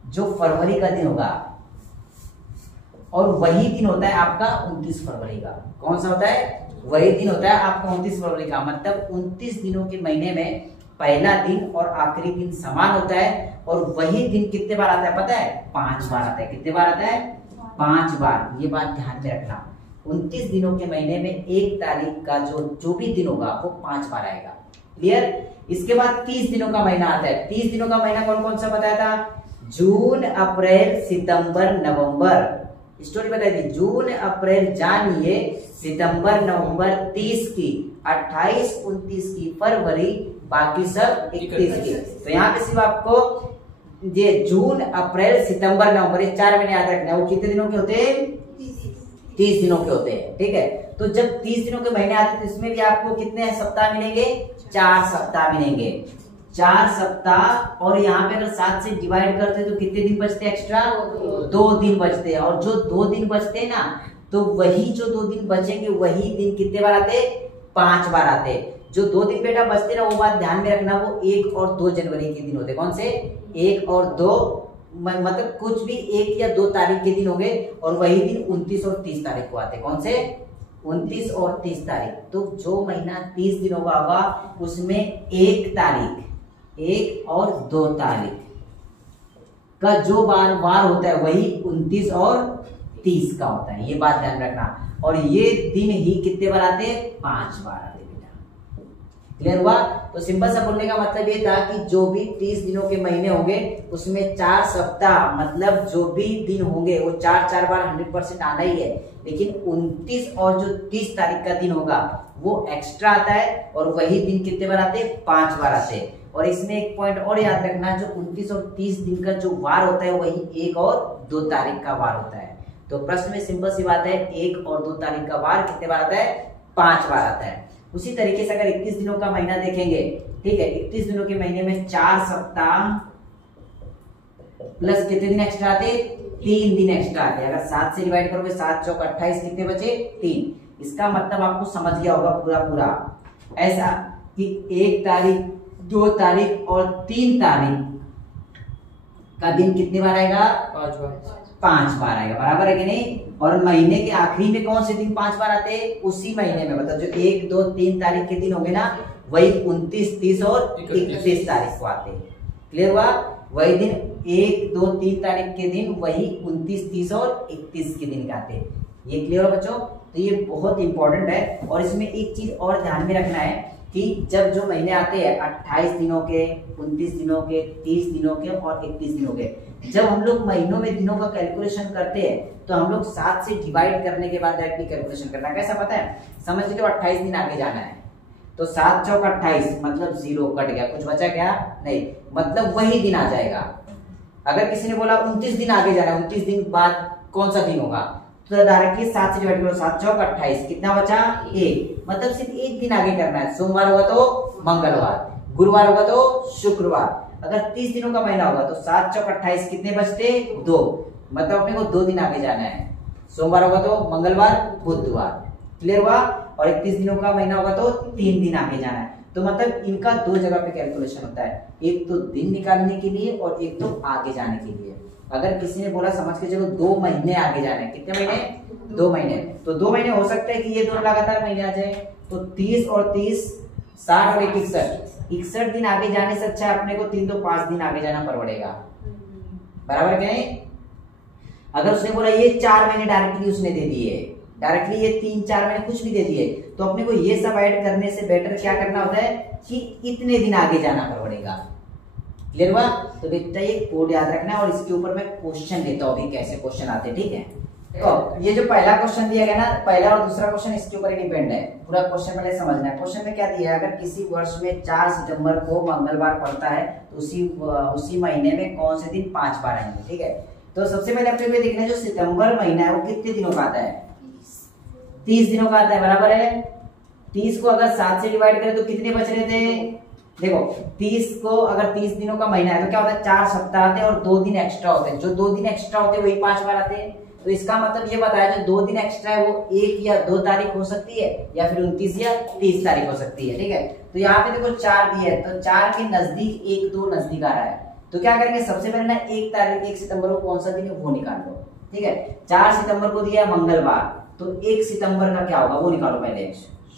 जो फरवरी का दिन होगा और वही दिन होता है आपका 29 फरवरी का। कौन सा होता है, वही दिन होता है आपका 29 फरवरी का। मतलब 29 दिनों के महीने में पहला दिन और आखिरी दिन समान होता है, और वही दिन कितने बार आता है पता है, 5 बार आता है। कितने बार आता है, 5 बार। ये बात ध्यान में रखना। 29 दिनों के महीने में 1 तारीख का जो भी दिन होगा वो 5 बार आएगा। क्लियर। इसके बाद 30 दिनों का महीना आता है। 30 दिनों का महीना कौन कौन सा बताया था, जून अप्रैल सितंबर नवंबर। स्टोरी बताई थी, जून अप्रैल जानिए, सितंबर नवंबर 30 की, 28 29 की फरवरी, बाकी सब 31 की। तो यहाँ पे सिर्फ आपको ये जून अप्रैल सितंबर नवंबर ये 4 महीने याद रखना है। वो कितने दिनों के होते हैं, 30 दिनों के होते हैं, ठीक है। तो जब 30 दिनों के महीने आते हैं तो इसमें भी आपको कितने सप्ताह मिलेंगे, 4 सप्ताह मिलेंगे, 4 सप्ताह। और यहाँ पे अगर 7 से डिवाइड करते हैं तो कितने दिन बचते हैं एक्स्ट्रा, 2 दिन बचते हैं। और जो 2 दिन बचते हैं ना, तो वही जो 2 दिन बचेंगे वही दिन कितने बार आते, 5 बार आते। जो 2 दिन बेटा बचते ना, वो बात ध्यान में रखना, वो 1 और 2 जनवरी के दिन होते। कौन से, 1 और 2, मतलब कुछ भी 1 या 2 तारीख के दिन होंगे, और वही दिन 29 और 30 तारीख को आते। कौन से, 29 और 30 तारीख। तो जो महीना 30 दिनों का होगा उसमें 1 तारीख, 1 और 2 तारीख का जो वार होता है वही 29 और 30 का होता है, ये बात ध्यान रखना। और ये दिन ही कितने बार आते हैं? 5 बार आते बेटा। क्लियर हुआ? तो सिंपल सा बोलने का मतलब ये था कि जो भी 30 दिनों के महीने होंगे उसमें 4 सप्ताह मतलब जो भी दिन होंगे वो 4 बार 100% आना ही है, लेकिन 29 और जो 30 तारीख का दिन होगा वो एक्स्ट्रा आता है, और वही दिन कितने बार आते हैं? 5 बार आते हैं। और इसमें एक पॉइंट और याद रखना, जो 29 और 30 दिन का जो वार होता है वही 1 और 2 तारीख का वार होता है। तो प्रश्न में सिंपल सी बात है, 1 और 2 तारीख का वार कितने बार आता है? 5 बार आता है। उसी तरीके से अगर 21 दिनों का महीना देखेंगे, ठीक है, 21 दिनों के महीने में 4 सप्ताह प्लस कितने दिन एक्स्ट्रा आते? 3 दिन एक्स्ट्रा आते हैं। अगर 7 से डिवाइड करोगे 7 चौक 28, कितने बचे? 3। इसका मतलब आपको समझ गया होगा पूरा ऐसा कि 1 तारीख, 2 तारीख और 3 तारीख का दिन कितने बार आएगा? 5 बार आएगा, बराबर है कि नहीं? और महीने के आखिरी में कौन से दिन 5 बार आते हैं? उसी महीने में, मतलब जो 1, 2, 3 तारीख के दिन होंगे ना, वही 29, 30 और 31 तारीख को आते हैं। क्लियर हुआ? वही दिन 1, 2, 3 तारीख के दिन वही 29, 30 और 31 के दिन आते हैं। ये क्लियर हो बच्चों? तो ये बहुत इंपॉर्टेंट है। और इसमें एक चीज और ध्यान में रखना है कि जब जो महीने आते हैं 28 दिनों के, 29 दिनों के, 30 दिनों के और 31 दिनों के, जब हम लोग महीनों में दिनों का कैलकुलेशन करते हैं तो हम लोग 7 से डिवाइड करने के बाद डायरेक्टली कैलकुलेशन करना है। कैसा पता है? समझ लीजिए 28 दिन आगे जाना है, तो 7 चौक 28 मतलब 0 कट गया, कुछ बचा क्या? नहीं, मतलब वही दिन आ जाएगा। अगर किसी ने बोला 29 दिन आगे जाना है, 29 दिन बाद कौन सा दिन होगा, तो डायरेक्टली 7 से डिवाइड करो, 7 चौक 28, कितना बचा? 1, मतलब सिर्फ एक दिन आगे करना है। सोमवार होगा तो मंगलवार, गुरुवार होगा तो शुक्रवार। अगर 30 दिनों का महीना होगा तो 7 चौक 28, कितने बचते? 2, मतलब अपने को 2 दिन आगे जाना है। सोमवार होगा तो मंगलवार, बुधवार। क्लियर हुआ? और 31 दिनों का महीना होगा तो 3 दिन आगे जाना है। तो मतलब इनका 2 जगह पे कैलकुलेशन होता है, एक तो दिन निकालने के लिए और एक तो आगे जाने के लिए। अगर किसी ने बोला समझ के चलो 2 महीने आगे जाना है, कितने महीने? 2 महीने, तो 2 महीने हो सकते हैं कि ये दोनों लगातार महीने आ जाए। तो 30 और 30, 60 और 61 दिन आगे जाने से अच्छा है अपने को 3 तो 5 दिन आगे जाना पड़ेगा, बराबर क्या है? अगर उसने बोला ये 4 महीने डायरेक्टली उसने दे दिए, डायरेक्टली ये 3-4 महीने कुछ भी दे दिए, तो अपने को ये सब ऐड करने से बेटर क्या करना होता है कि इतने दिन आगे जाना पड़ेगा। क्लियर हुआ? तो बेटा ये कोड याद रखना है, और इसके ऊपर मैं क्वेश्चन देता हूँ अभी कैसे क्वेश्चन आते हैं, ठीक है? तो ये जो पहला क्वेश्चन दिया गया ना, पहला और दूसरा क्वेश्चन इसके ऊपर डिपेंड है। पूरा क्वेश्चन पहले समझना है। क्वेश्चन में क्या दिया है? अगर किसी वर्ष में 4 सितंबर को मंगलवार पड़ता है तो उसी महीने में कौन से दिन 5 बार आएंगे, ठीक है? तो सबसे पहले अपने को देखना है जो सितंबर महीना है वो कितने दिनों का आता है? 30 दिनों का आता है, बराबर है? 30 को अगर 7 से डिवाइड करें तो कितने बच रहे थे? देखो 30 को अगर 30 दिनों का महीना है तो क्या होता है? 4 सप्ताह आते हैं और 2 दिन एक्स्ट्रा होते हैं। जो 2 दिन एक्स्ट्रा होते हैं वही 5 बार आते हैं। तो इसका मतलब ये बताया जो 2 दिन एक्स्ट्रा है वो 1 या 2 तारीख हो सकती है, या फिर 29 या 30 तारीख हो सकती है, ठीक है? तो यहाँ पे देखो 4 दिया है, तो 4 के नजदीक 1, 2 नजदीक आ रहा है। तो क्या करेंगे? सबसे पहले ना 1 तारीख 1 सितंबर को कौन सा दिन है वो निकाल लो, ठीक है? 4 सितंबर को दिया मंगलवार, तो 1 सितंबर का क्या होगा वो निकालो पहले,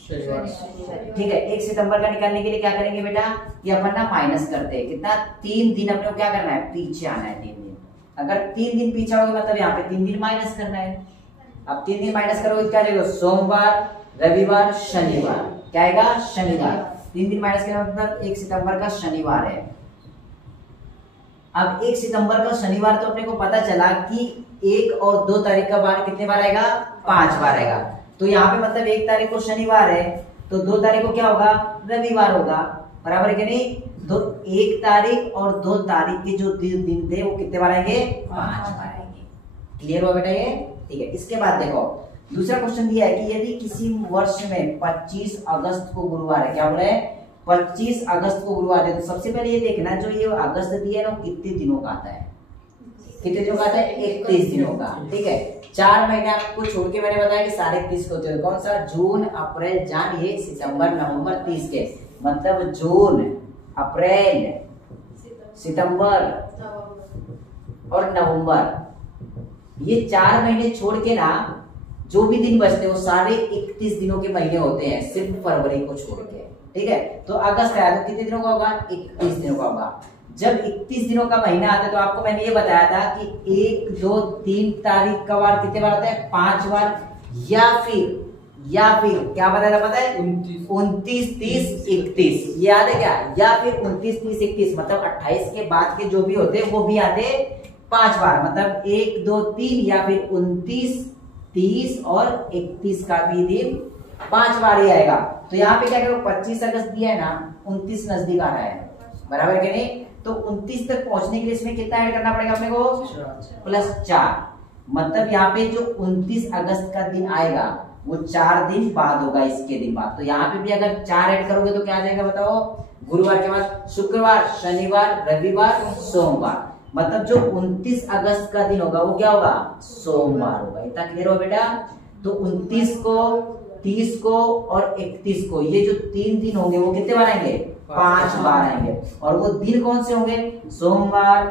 ठीक है? 1 सितंबर का निकालने के लिए क्या करेंगे बेटा? ये अपन ना माइनस करते हैं, कितना? 3 दिन अपने को क्या करना है? पीछे आना है 3 दिन। अगर 3 दिन पीछे होगा मतलब यहाँ पे 3 दिन माइनस करना है। अब 3 दिन माइनस करोगे क्या जाएगा? सोमवार, रविवार, शनिवार। क्या आएगा? शनिवार। 3 दिन माइनस करना मतलब 1 सितंबर का शनिवार है। अब 1 सितंबर का शनिवार तो अपने को पता चला कि 1 और 2 तारीख का बार कितने बार आएगा? 5 बार आएगा। तो यहाँ पे मतलब 1 तारीख को शनिवार है तो 2 तारीख को क्या होगा? रविवार होगा, बराबर है कि नहीं? तो 1 तारीख और 2 तारीख के जो दिन थे वो कितने बार आएंगे? 5 बार आएंगे। क्लियर हुआ बेटा ये? ठीक है। इसके बाद देखो दूसरा क्वेश्चन दिया है कि यदि किसी वर्ष में 25 अगस्त को गुरुवार है, क्या बोला है? 25 अगस्त को गुरुवार है, तो सबसे पहले ये देखना जो ये अगस्त दिया है ना कितने दिनों का आता है? कितने दिनों का आता है? 31 दिनों का, ठीक है? 4 महीने आपको छोड़ के मैंने बताया कि सारे 31 होते हैं। कौन सा? जून, अप्रैल, जान, सितंबर, नवंबर, 30 के, मतलब जून, अप्रैल, सितंबर और नवंबर, ये 4 महीने छोड़ के ना जो भी दिन बचते हैं वो सारे 31 दिनों के महीने होते हैं, सिर्फ फरवरी को छोड़ के, ठीक है? तो अगस्त आया तो कितने दिनों का होगा? 31 दिनों का होगा। जब 31 दिनों का महीना आता है तो आपको मैंने ये बताया था कि 1, 2, 3 तारीख का वार कितने बार आता है? 5 बार, या फिर क्या बताया था पता है? 29, 30, 31, याद है क्या? या फिर 29, 30, 31 मतलब 28 के बाद के जो भी होते वो भी आते 5 बार, मतलब 1, 2, 3 या फिर 29, 30 और 31 का भी दिन 5 बार ही आएगा। तो यहाँ पे क्या करो, 25 अगस्त दिया है ना, 29 नजदीक आ रहा है, बराबर के नहीं? तो 29 तक पहुंचने के लिए इसमें कितना ऐड करना पड़ेगा अपने को? +4, मतलब यहाँ पे जो 29 अगस्त का दिन आएगा वो 4 दिन बाद होगा, इसके दिन बाद। तो यहाँ पे भी अगर 4 ऐड करोगे तो क्या आ जाएगा बताओ? गुरुवार के बाद शुक्रवार, शनिवार, रविवार, सोमवार, मतलब जो 29 अगस्त का दिन होगा वो क्या होगा? सोमवार होगा। इतना क्लियर हो बेटा? तो 29 को, 30 को और 31 को, ये जो 3 दिन होंगे वो कितने बार आएंगे? 5 बार आएंगे। और वो दिन कौन से होंगे? सोमवार,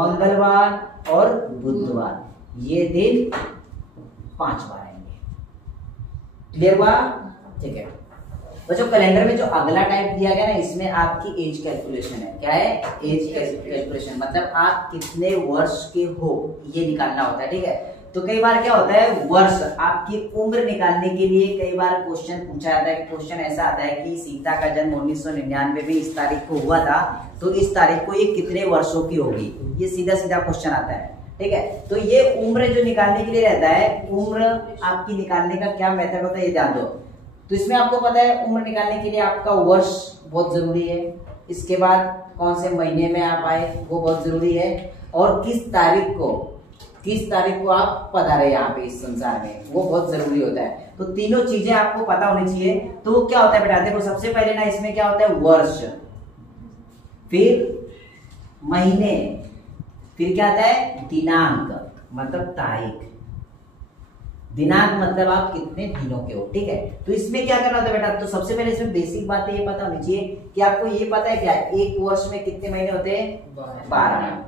मंगलवार और बुधवार, ये दिन 5 बार आएंगे। क्लियर हुआ? ठीक है बच्चों, कैलेंडर में जो अगला टाइप दिया गया ना, इसमें आपकी एज कैलकुलेशन है। क्या है? एज कैलकुलेशन, मतलब आप कितने वर्ष के हो ये निकालना होता है। ठीक है, तो कई बार क्या होता है, वर्ष, आपकी उम्र निकालने के लिए कई बार क्वेश्चन पूछा जाता है। क्वेश्चन ऐसा आता है कि सीता का जन्म 1999 में इस तारीख को हुआ था, तो इस तारीख को ये कितने वर्षों की होगी? ये सीधा सीधा क्वेश्चन आता है। ठीक है, तो ये उम्र जो निकालने के लिए रहता है, उम्र आपकी निकालने का क्या मेथड होता है ये ध्यान दो। तो इसमें आपको पता है उम्र निकालने के लिए आपका वर्ष बहुत जरूरी है, इसके बाद कौन से महीने में आप आए वो बहुत जरूरी है, और किस तारीख को आप पधारे यहाँ पे इस संसार में, वो बहुत जरूरी होता है। तो तीनों चीजें आपको पता होनी चाहिए। तो वो क्या होता है बेटा? देखो सबसे पहले ना इसमें क्या होता है? वर्ष, फिर महीने, फिर क्या आता है? दिनांक, मतलब तारीख। दिनांक मतलब आप कितने दिनों के हो। ठीक है, तो इसमें क्या करना होता है बेटा? तो सबसे पहले इसमें बेसिक बातें ये पता होनी चाहिए कि आपको ये पता है क्या, एक वर्ष में कितने महीने होते हैं? 12।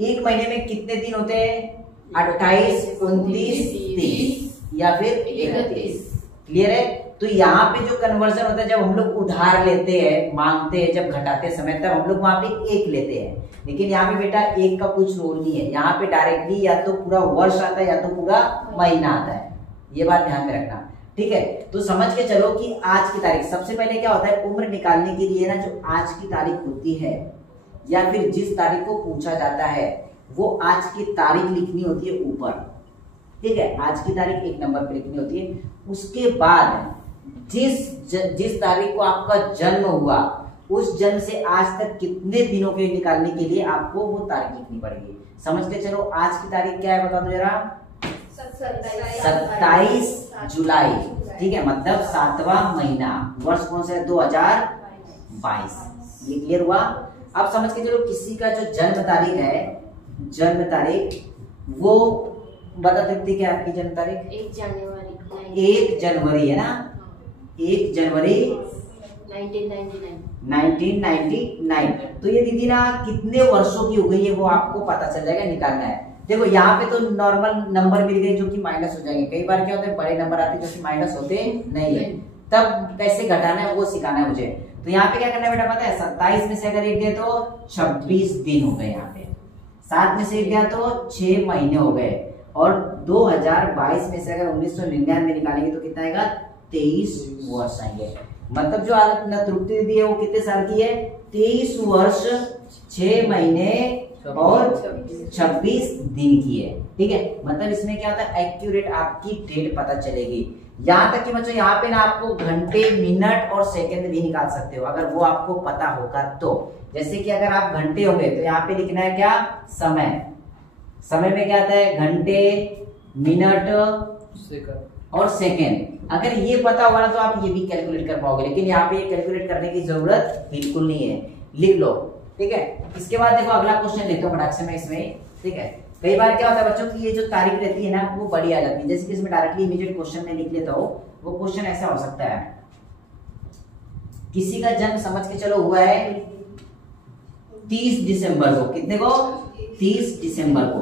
एक महीने में कितने दिन होते हैं? 28, 29, 30 या फिर 31। क्लियर है? तो यहाँ पे जो कन्वर्जन होता है, जब हम लोग उधार लेते हैं, मांगते हैं, जब घटाते समय, तब हम लोग वहां पे 1 लेते हैं। लेकिन यहाँ पे बेटा 1 का कुछ रोल नहीं है, यहाँ पे डायरेक्टली या तो पूरा वर्ष आता है या तो पूरा महीना आता है। ये बात ध्यान में रखना। ठीक है, तो समझ के चलो कि आज की तारीख, सबसे पहले क्या होता है उम्र निकालने के लिए ना, जो आज की तारीख होती है या फिर जिस तारीख को पूछा जाता है वो आज की तारीख लिखनी होती है ऊपर। ठीक है, आज की तारीख 1 नंबर पे लिखनी होती है। उसके बाद जिस तारीख को आपका जन्म हुआ, उस जन्म से आज तक कितने दिनों के निकालने के लिए आपको वो तारीख लिखनी पड़ेगी। समझ के चलो, आज की तारीख क्या है बता दो जरा? 27 जुलाई। ठीक है, मतलब 7वां महीना, वर्ष कौन सा है? 2022। ये क्लियर हुआ? अब समझ के चलो, किसी का जो जन्म तारीख है, जन्म तारीख वो बता सकती क्या आपकी जन्म तारीख? 1 जनवरी 1 जनवरी है ना, 1 जनवरी 1999। तो ये दीदी ना कितने वर्षों की हो गई है वो आपको पता चल जाएगा, निकालना है। देखो यहाँ पे तो नॉर्मल नंबर मिल गए जो कि माइनस हो जाएंगे। कई बार क्या होता है बड़े नंबर आते हैं जो कि माइनस होते नहीं है, तब कैसे घटाना है वो सिखाना है मुझे। तो यहाँ पे क्या करना है बेटा पता है? 27 में से अगर 1 गए तो 26 दिन हो गए, यहाँ पे 7 में से 1 गया तो 6 महीने हो गए, और 2022 में से अगर 1999 निकालेंगे तो कितना आएगा? 23 वर्ष आएंगे। मतलब जो आपने तृप्ति दीदी है वो कितने साल की है? 23 वर्ष 6 महीने और 26 दिन की है। ठीक है, मतलब इसमें क्या होता है एक्यूरेट आपकी डेट पता चलेगी। यहाँ तक कि बच्चों यहाँ पे ना आपको घंटे, मिनट और सेकंड भी निकाल सकते हो अगर वो आपको पता होगा तो। जैसे कि अगर आप घंटे हो गए तो यहाँ पे लिखना है क्या? समय। समय में क्या आता है? घंटे, मिनट और सेकेंड। अगर ये पता होगा ना तो आप ये भी कैलकुलेट कर पाओगे, लेकिन यहाँ पे कैलकुलेट करने की जरूरत बिल्कुल नहीं है, लिख लो। ठीक है, इसके बाद देखो अगला क्वेश्चन लेते हो फटाक से मैं इसमें। ठीक है, कई बार क्या होता है बच्चों की ये जो तारीख रहती है ना वो बड़ी आ जाती है। जैसे कि इसमें डायरेक्टली इमीडिएट क्वेश्चन में लिख लेता हूँ। वो क्वेश्चन ऐसा हो सकता है, किसी का जन्म समझ के चलो हुआ है 30 दिसंबर को। कितने को? 30 दिसंबर को।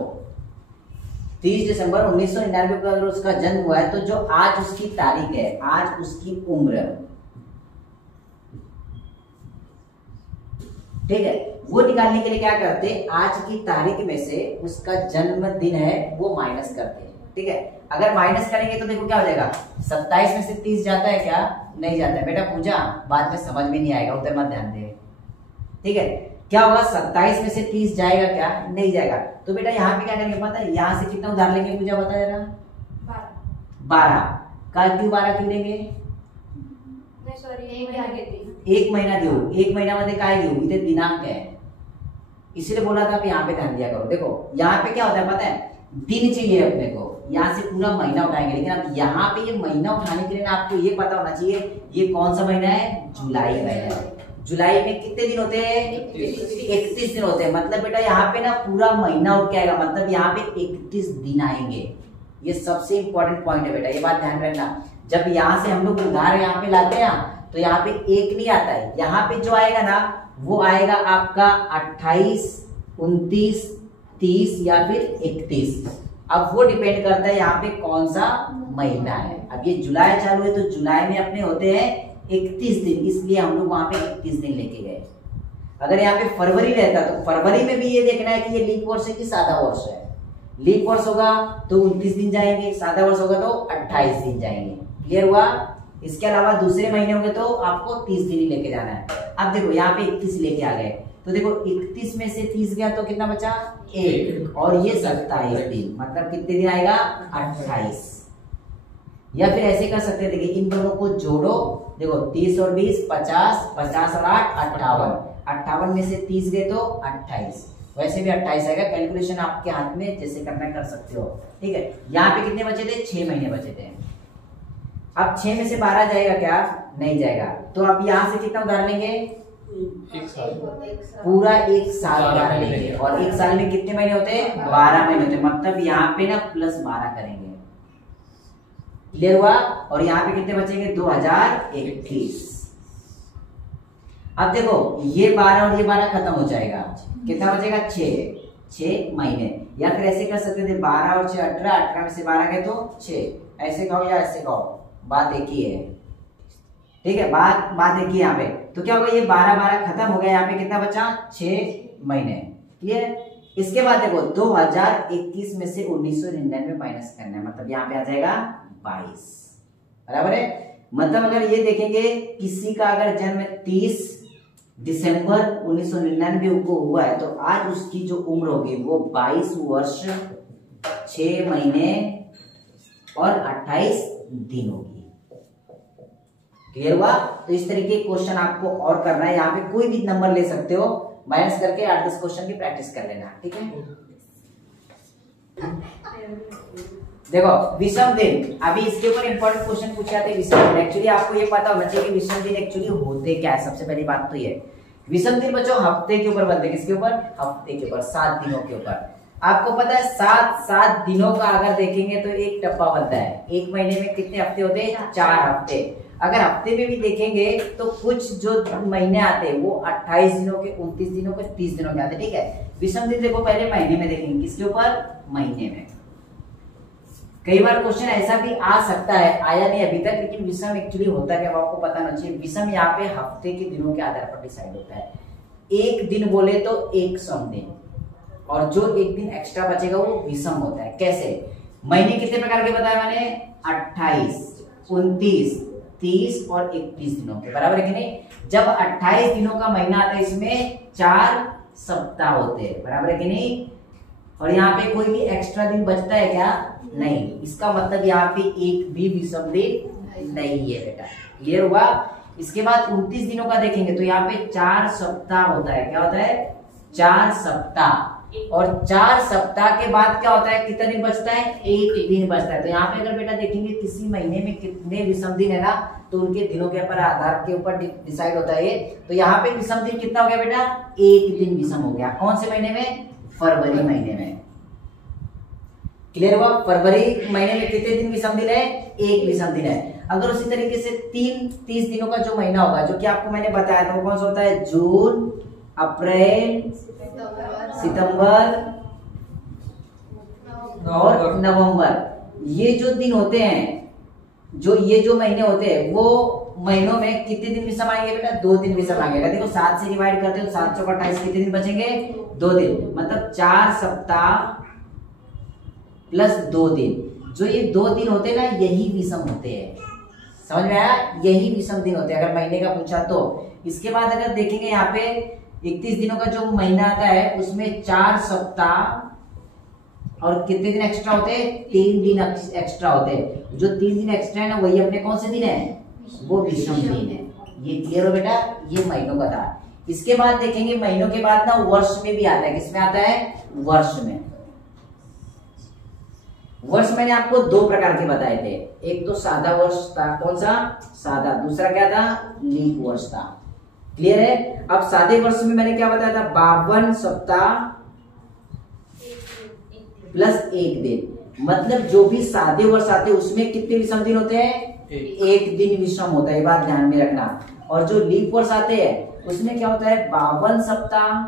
30 दिसंबर 1999 को अगर उसका जन्म हुआ है तो जो आज उसकी तारीख है, आज उसकी उम्र ठीक है, वो निकालने के लिए क्या करते हैं, आज की तारीख में से उसका जन्मदिन है वो माइनस करते हैं। ठीक है, अगर माइनस करेंगे तो देखो क्या हो जाएगा, 27 में से 30 जाता है क्या, नहीं जाता है। बेटा पूजा बाद में समझ में नहीं आएगा, उधर मत ध्यान दे। ठीक है, क्या होगा, 27 में से 30 जाएगा क्या, नहीं जाएगा। तो बेटा यहाँ पे क्या करेंगे पता है, यहाँ से कितना उधार लेंगे पूजा बता जरा, 12 का क्यों 12 क्यों लेंगे, एक महीना देऊ, एक महीना मध्ये काय घेऊ, इथे दिनांक है, इसीलिए बोला था आप यहाँ पे ध्यान दिया करो। देखो यहाँ पे क्या होता है पता है, दिन चाहिए अपने को, यहाँ से पूरा महीना उठाएंगे, लेकिन अब यहाँ पे ये महीना उठाने के लिए ना आपको ये पता होना चाहिए ये कौन सा महीना है, जुलाई महीना है। जुलाई में कितने दिन होते हैं, 31 दिन होते हैं। मतलब बेटा यहाँ पे ना पूरा महीना उठ के आएगा, मतलब यहाँ पे 31 दिन आएंगे। ये सबसे इंपॉर्टेंट पॉइंट है बेटा, ये बात ध्यान रखना। जब यहाँ से हम लोग उधार यहाँ पे लाते हैं तो यहाँ पे एक नहीं आता है, यहाँ पे जो आएगा ना वो आएगा आपका 28, 29, 30 या फिर 31। अब वो डिपेंड करता है यहाँ पे कौन सा महीना है। अब ये जुलाई चालू है तो जुलाई में अपने होते हैं 31 दिन, इसलिए हम लोग वहां पे 31 दिन लेके गए। अगर यहाँ पे फरवरी रहता तो फरवरी में भी ये देखना है कि ये लीप वर्ष है कि सादा वर्ष है। लीप वर्ष होगा तो 29 दिन जाएंगे, सादा वर्ष होगा तो 28 दिन जाएंगे। क्लियर हुआ। इसके अलावा दूसरे महीने होंगे तो आपको 30 दिन ही लेके जाना है। अब देखो यहाँ पे 31 लेके आ गए तो देखो 31 में से 30 गया तो कितना बचा, 1, और ये 27 दिन, मतलब कितने दिन आएगा, 28। या फिर ऐसे कर सकते हैं, देखिए इन दोनों को जोड़ो, देखो 30 और 20 50, 50 और 8 58, 58 में से 30 गए तो 28, वैसे भी 28 आएगा। कैलकुलेशन आपके हाथ में, जैसे करना कर सकते हो। ठीक है, यहाँ पे कितने बचे थे, 6 महीने बचे थे। अब 6 में से 12 जाएगा क्या, नहीं जाएगा। तो अब यहाँ से कितना उधार लेंगे, एक साल, पूरा 1 साल उधार लेंगे। और 1 साल में कितने महीने होते हैं, 12 महीने होते हैं। मतलब यहाँ पे ना प्लस 12 करेंगे। क्लियर हुआ। और यहाँ पे कितने बचेंगे, 2021। अब देखो ये 12 और ये 12 खत्म हो जाएगा, कितना बचेगा, 6 महीने। या फिर ऐसे कर सकते थे 12 और 6 18, 18 में से 12 गए तो 6, ऐसे कहो या ऐसे कहो, बात एक ही है। ठीक है, बात एक ही यहाँ पे। तो क्या होगा, ये 12 खत्म हो गया, यहाँ पे कितना बचा, 6 महीने। क्लियर। इसके बाद देखो 2021 में से 1999 माइनस करना है, मतलब यहाँ पे आ जाएगा 22, बराबर है। मतलब अगर ये देखेंगे किसी का अगर जन्म 30 दिसंबर 1999 को हुआ है तो आज उसकी जो उम्र होगी वो 22 वर्ष 6 महीने और 28 दिन होगी। क्लियर हुआ। तो इस तरीके के क्वेश्चन आपको और करना है, यहाँ पे कोई भी नंबर ले सकते हो, माइनस करके 8-10 क्वेश्चन की प्रैक्टिस कर लेना। ठीक है, देखो विषम दिन, अभी इसके ऊपर इंपॉर्टेंट क्वेश्चन पूछे जाते हैं विषम दिन। एक्चुअली आपको ये पता होना चाहिए कि विषम दिन एक्चुअली होते क्या है। सबसे पहली बात तो ये, विषम दिन बच्चों हफ्ते के ऊपर बनते हैं। किसके ऊपर, हफ्ते के ऊपर, 7 दिनों के ऊपर। आपको पता है 7 दिनों का अगर देखेंगे तो एक टप्पा बनता है। एक महीने में कितने हफ्ते होते हैं, 4 हफ्ते। अगर हफ्ते में भी देखेंगे तो कुछ जो महीने आते हैं वो 28 दिनों के, 29 दिनों के, 30 दिनों के आते हैं। ठीक है, विषम दिन देखो पहले महीने में देखेंगे, किसके ऊपर, महीने में। कई बार क्वेश्चन ऐसा भी आ सकता है, आया नहीं अभी तक, लेकिन विषम एक्चुअली होता क्या आपको पता होना चाहिए। विषम यहाँ पे हफ्ते के दिनों के आधार पर डिसाइड होता है। एक दिन बोले तो एक सम दिन, और जो एक दिन एक्स्ट्रा बचेगा वो विषम होता है। कैसे, महीने कितने प्रकार के बताया मैंने, 28, 29, 30 और 31 दिनों के, बराबर है कि नहीं। जब 28 दिनों का महीना आता है इसमें 4 सप्ताह होते हैं, बराबर है कि नहीं। और यहाँ पे कोई भी एक्स्ट्रा दिन बचता है क्या, नहीं। इसका मतलब यहाँ पे एक भी विषम दिन नहीं है बेटा। क्लियर हुआ। इसके बाद 29 दिनों का देखेंगे तो यहाँ पे 4 सप्ताह होता है। क्या होता है, 4 सप्ताह। और 4 सप्ताह के बाद क्या होता है, कितना दिन बचता है, एक दिन बचता है। तो यहाँ पे अगर बेटा देखेंगे किसी महीने में कितने विषम दिन है ना, तो उनके दिनों के ऊपर, आधार के ऊपर डिसाइड होता है। तो यहाँ पे विषम दिन कितना हो गया बेटा, एक दिन विषम हो गया। कौन से महीने में, फरवरी महीने में। क्लियर हुआ। फरवरी महीने में कितने दिन विषम दिन है, एक विषम दिन है। अगर उसी तरीके से 30 दिनों का जो महीना होगा, जो कि आपको मैंने बताया था, वो कौन सा होता है, जून, अप्रैल, सितंबर और नवंबर। ये जो दिन होते हैं, ये जो महीने होते हैं वो महीनों में कितने दिन विषम आएंगे बेटा? 2 दिन विषम आएंगे। देखो 7 से डिवाइड करते हो 7 चौका 28, कितने दिन बचेंगे? 2 दिन, मतलब 4 सप्ताह प्लस 2 दिन। जो ये 2 दिन होते हैं ना, यही विषम होते हैं। समझ में आया? यही विषम दिन होते हैं अगर महीने का पूछा तो। इसके बाद अगर देखेंगे यहाँ पे 31 दिनों का जो महीना आता है उसमें 4 सप्ताह और कितने दिन एक्स्ट्रा होते हैं? 3 दिन एक्स्ट्रा होते हैं। जो 3 दिन एक्स्ट्रा है ना, वही अपने कौन से दिन है? वो विषम दिन है। ये क्लियर हो बेटा? ये महीनों का था। इसके बाद देखेंगे महीनों के बाद ना वर्ष में भी आता है। किसमें आता है? वर्ष में। वर्ष मैंने आपको 2 प्रकार के बताए थे। एक तो सादा वर्ष था, कौन सा? सादा। दूसरा क्या था? लीप वर्ष था। क्लियर है? अब सादे वर्ष में मैंने क्या बताया था? 52 सप्ताह प्लस 1 दिन। मतलब जो भी सादे वर्ष आते हैं उसमें कितने विषम दिन होते हैं? 1 दिन विषम होता है। ये बात ध्यान में रखना। और जो लीप वर्ष आते हैं उसमें क्या होता है? 52 सप्ताह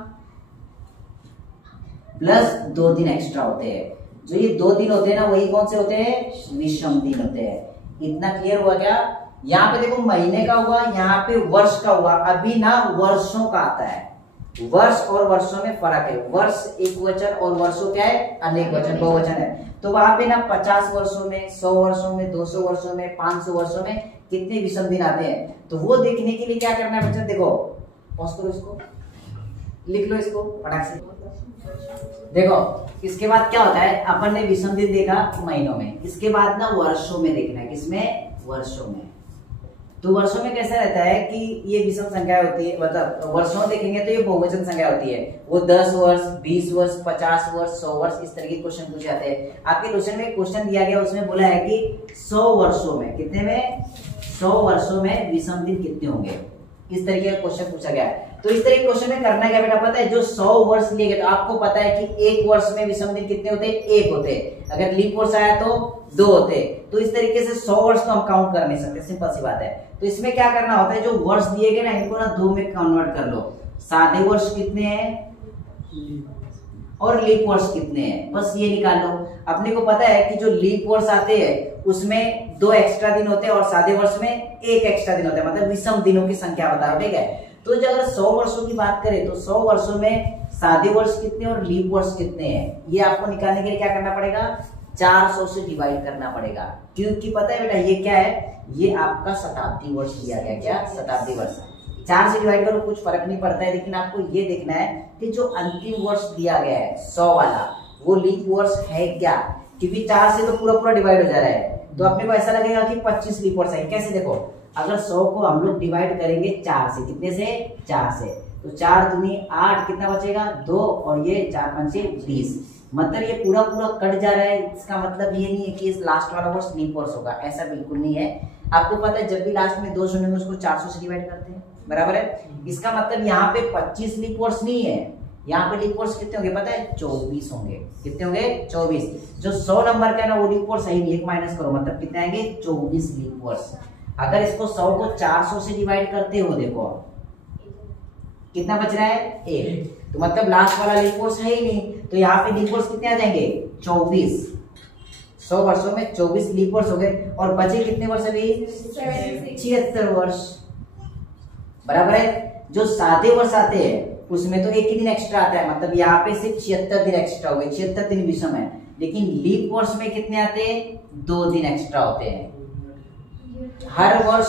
प्लस 2 दिन एक्स्ट्रा होते हैं। जो ये 2 दिन होते हैं ना, वही कौन से होते हैं? विषम दिन होते हैं। इतना क्लियर हुआ क्या? यहाँ पे देखो महीने का हुआ, यहाँ पे वर्ष का हुआ। अभी ना वर्षों का आता है। वर्ष और वर्षों में फर्क है। वर्ष एक वचन और वर्षों क्या है? अनेक वचन, बहुवचन है। तो वहां पे ना 50 वर्षों में, 100 वर्षों में, 200 वर्षों में, 500 वर्षों में कितने विषम दिन आते हैं। तो वो देखने के लिए क्या करना है बच्चा? देखो पॉज करो, इसको लिख लो, इसको फटाक से। देखो इसके बाद क्या होता है? अपन ने विषम दिन देखा महीनों में। इसके बाद ना वर्षों में देखना है। किसमें? वर्षों में। तो वर्षों में कैसा रहता है कि ये विषम संख्या होती है। मतलब वर्षों में देखेंगे तो ये बहुवचन संख्या होती है। वो 10 वर्ष, 20 वर्ष, 50 वर्ष, 100 वर्ष, इस तरह के क्वेश्चन पूछे जाते हैं। आपके क्वेश्चन में क्वेश्चन दिया गया, उसमें बोला है कि 100 वर्षों में, कितने में? 100 वर्षों में विषम दिन कितने होंगे? इस तरीके का क्वेश्चन पूछा गया है। तो इस तरह के क्वेश्चन में करना क्या बेटा पता है? जो 100 वर्ष लिए गए, तो आपको पता है कि एक वर्ष में विषम दिन कितने होते हैं? 1 होते हैं। अगर लीप वर्ष आया तो 2 होते हैं। तो इस तरीके से 100 वर्ष तो हम काउंट कर नहीं सकते, सिंपल सी बात है। तो इसमें क्या करना होता है? जो वर्ष दिए गए ना, इनको ना 2 में कन्वर्ट कर लो। सादे वर्ष कितने हैं और लीप वर्ष कितने हैं, बस ये निकाल लो। अपने को पता है कि जो लीप वर्ष आते हैं उसमें 2 एक्स्ट्रा दिन होते हैं और सादे वर्ष में 1 एक्स्ट्रा दिन होता है। मतलब विषम दिनों की संख्या बता रहा, ठीक है? तो अगर 100 वर्षों की बात करें तो 100 वर्षों में सादे वर्ष कितने और लीप वर्ष कितने हैं, ये आपको निकालने के लिए क्या करना पड़ेगा? 400 से डिवाइड करना पड़ेगा। क्योंकि पता है बेटा ये क्या है? ये आपका शताब्दी वर्ष दिया गया। क्या? शताब्दी वर्ष। 4 से डिवाइड करो, कुछ फर्क नहीं पड़ता है। लेकिन आपको ये देखना है कि जो अंतिम वर्ष दिया गया है 100 वाला, वो लीप वर्ष है क्या? क्योंकि 4 से तो पूरा डिवाइड हो जा रहा है। तो अपने को ऐसा लगेगा कि 25 लीप वर्ष है। कैसे? देखो अगर 100 को हम लोग डिवाइड करेंगे 4 से, कितने से? 4 से, तो 4 दूनी 8, कितना बचेगा? 2, और ये 4 पंचे 20। मतलब ये पूरा कट जा रहा है। इसका मतलब ये नहीं है कि इस लास्ट वाला वर्ष लीप वर्ष होगा, ऐसा बिल्कुल नहीं है। आपको पता है जब भी लास्ट में 2 शून्य में उसको 400 से डिवाइड करते हैं, बराबर है। इसका मतलब यहाँ पे 25 लीप वर्ष नहीं है। यहाँ पे लीप वर्ष कितने होंगे पता है? 24 होंगे। कितने होंगे? 24। जो 100 नंबर का है ना, वो लीप वर्ष सही नहीं, 1 माइनस करो, मतलब कितने आएंगे? 24 लीप वर्ष। अगर इसको 100 को 400 से डिवाइड करते हो, देखो कितना बच रहा है? 1। तो मतलब लास्ट वाला लीप वर्ष है ही नहीं। तो यहाँ पे लीप वर्ष कितने आ जाएंगे? 24। 100 वर्षों में 24 लीप वर्ष हो गए। और बचे कितने वर्ष अभी? 76 वर्ष, बराबर है। जो सादे वर्ष आते हैं उसमें तो 1 ही दिन एक्स्ट्रा आता है। मतलब यहाँ पे सिर्फ 76 दिन एक्स्ट्रा हो गए। 76 दिन विषम है। लेकिन लीप वर्ष में कितने आते हैं? 2 दिन एक्स्ट्रा होते हैं। हर वर्ष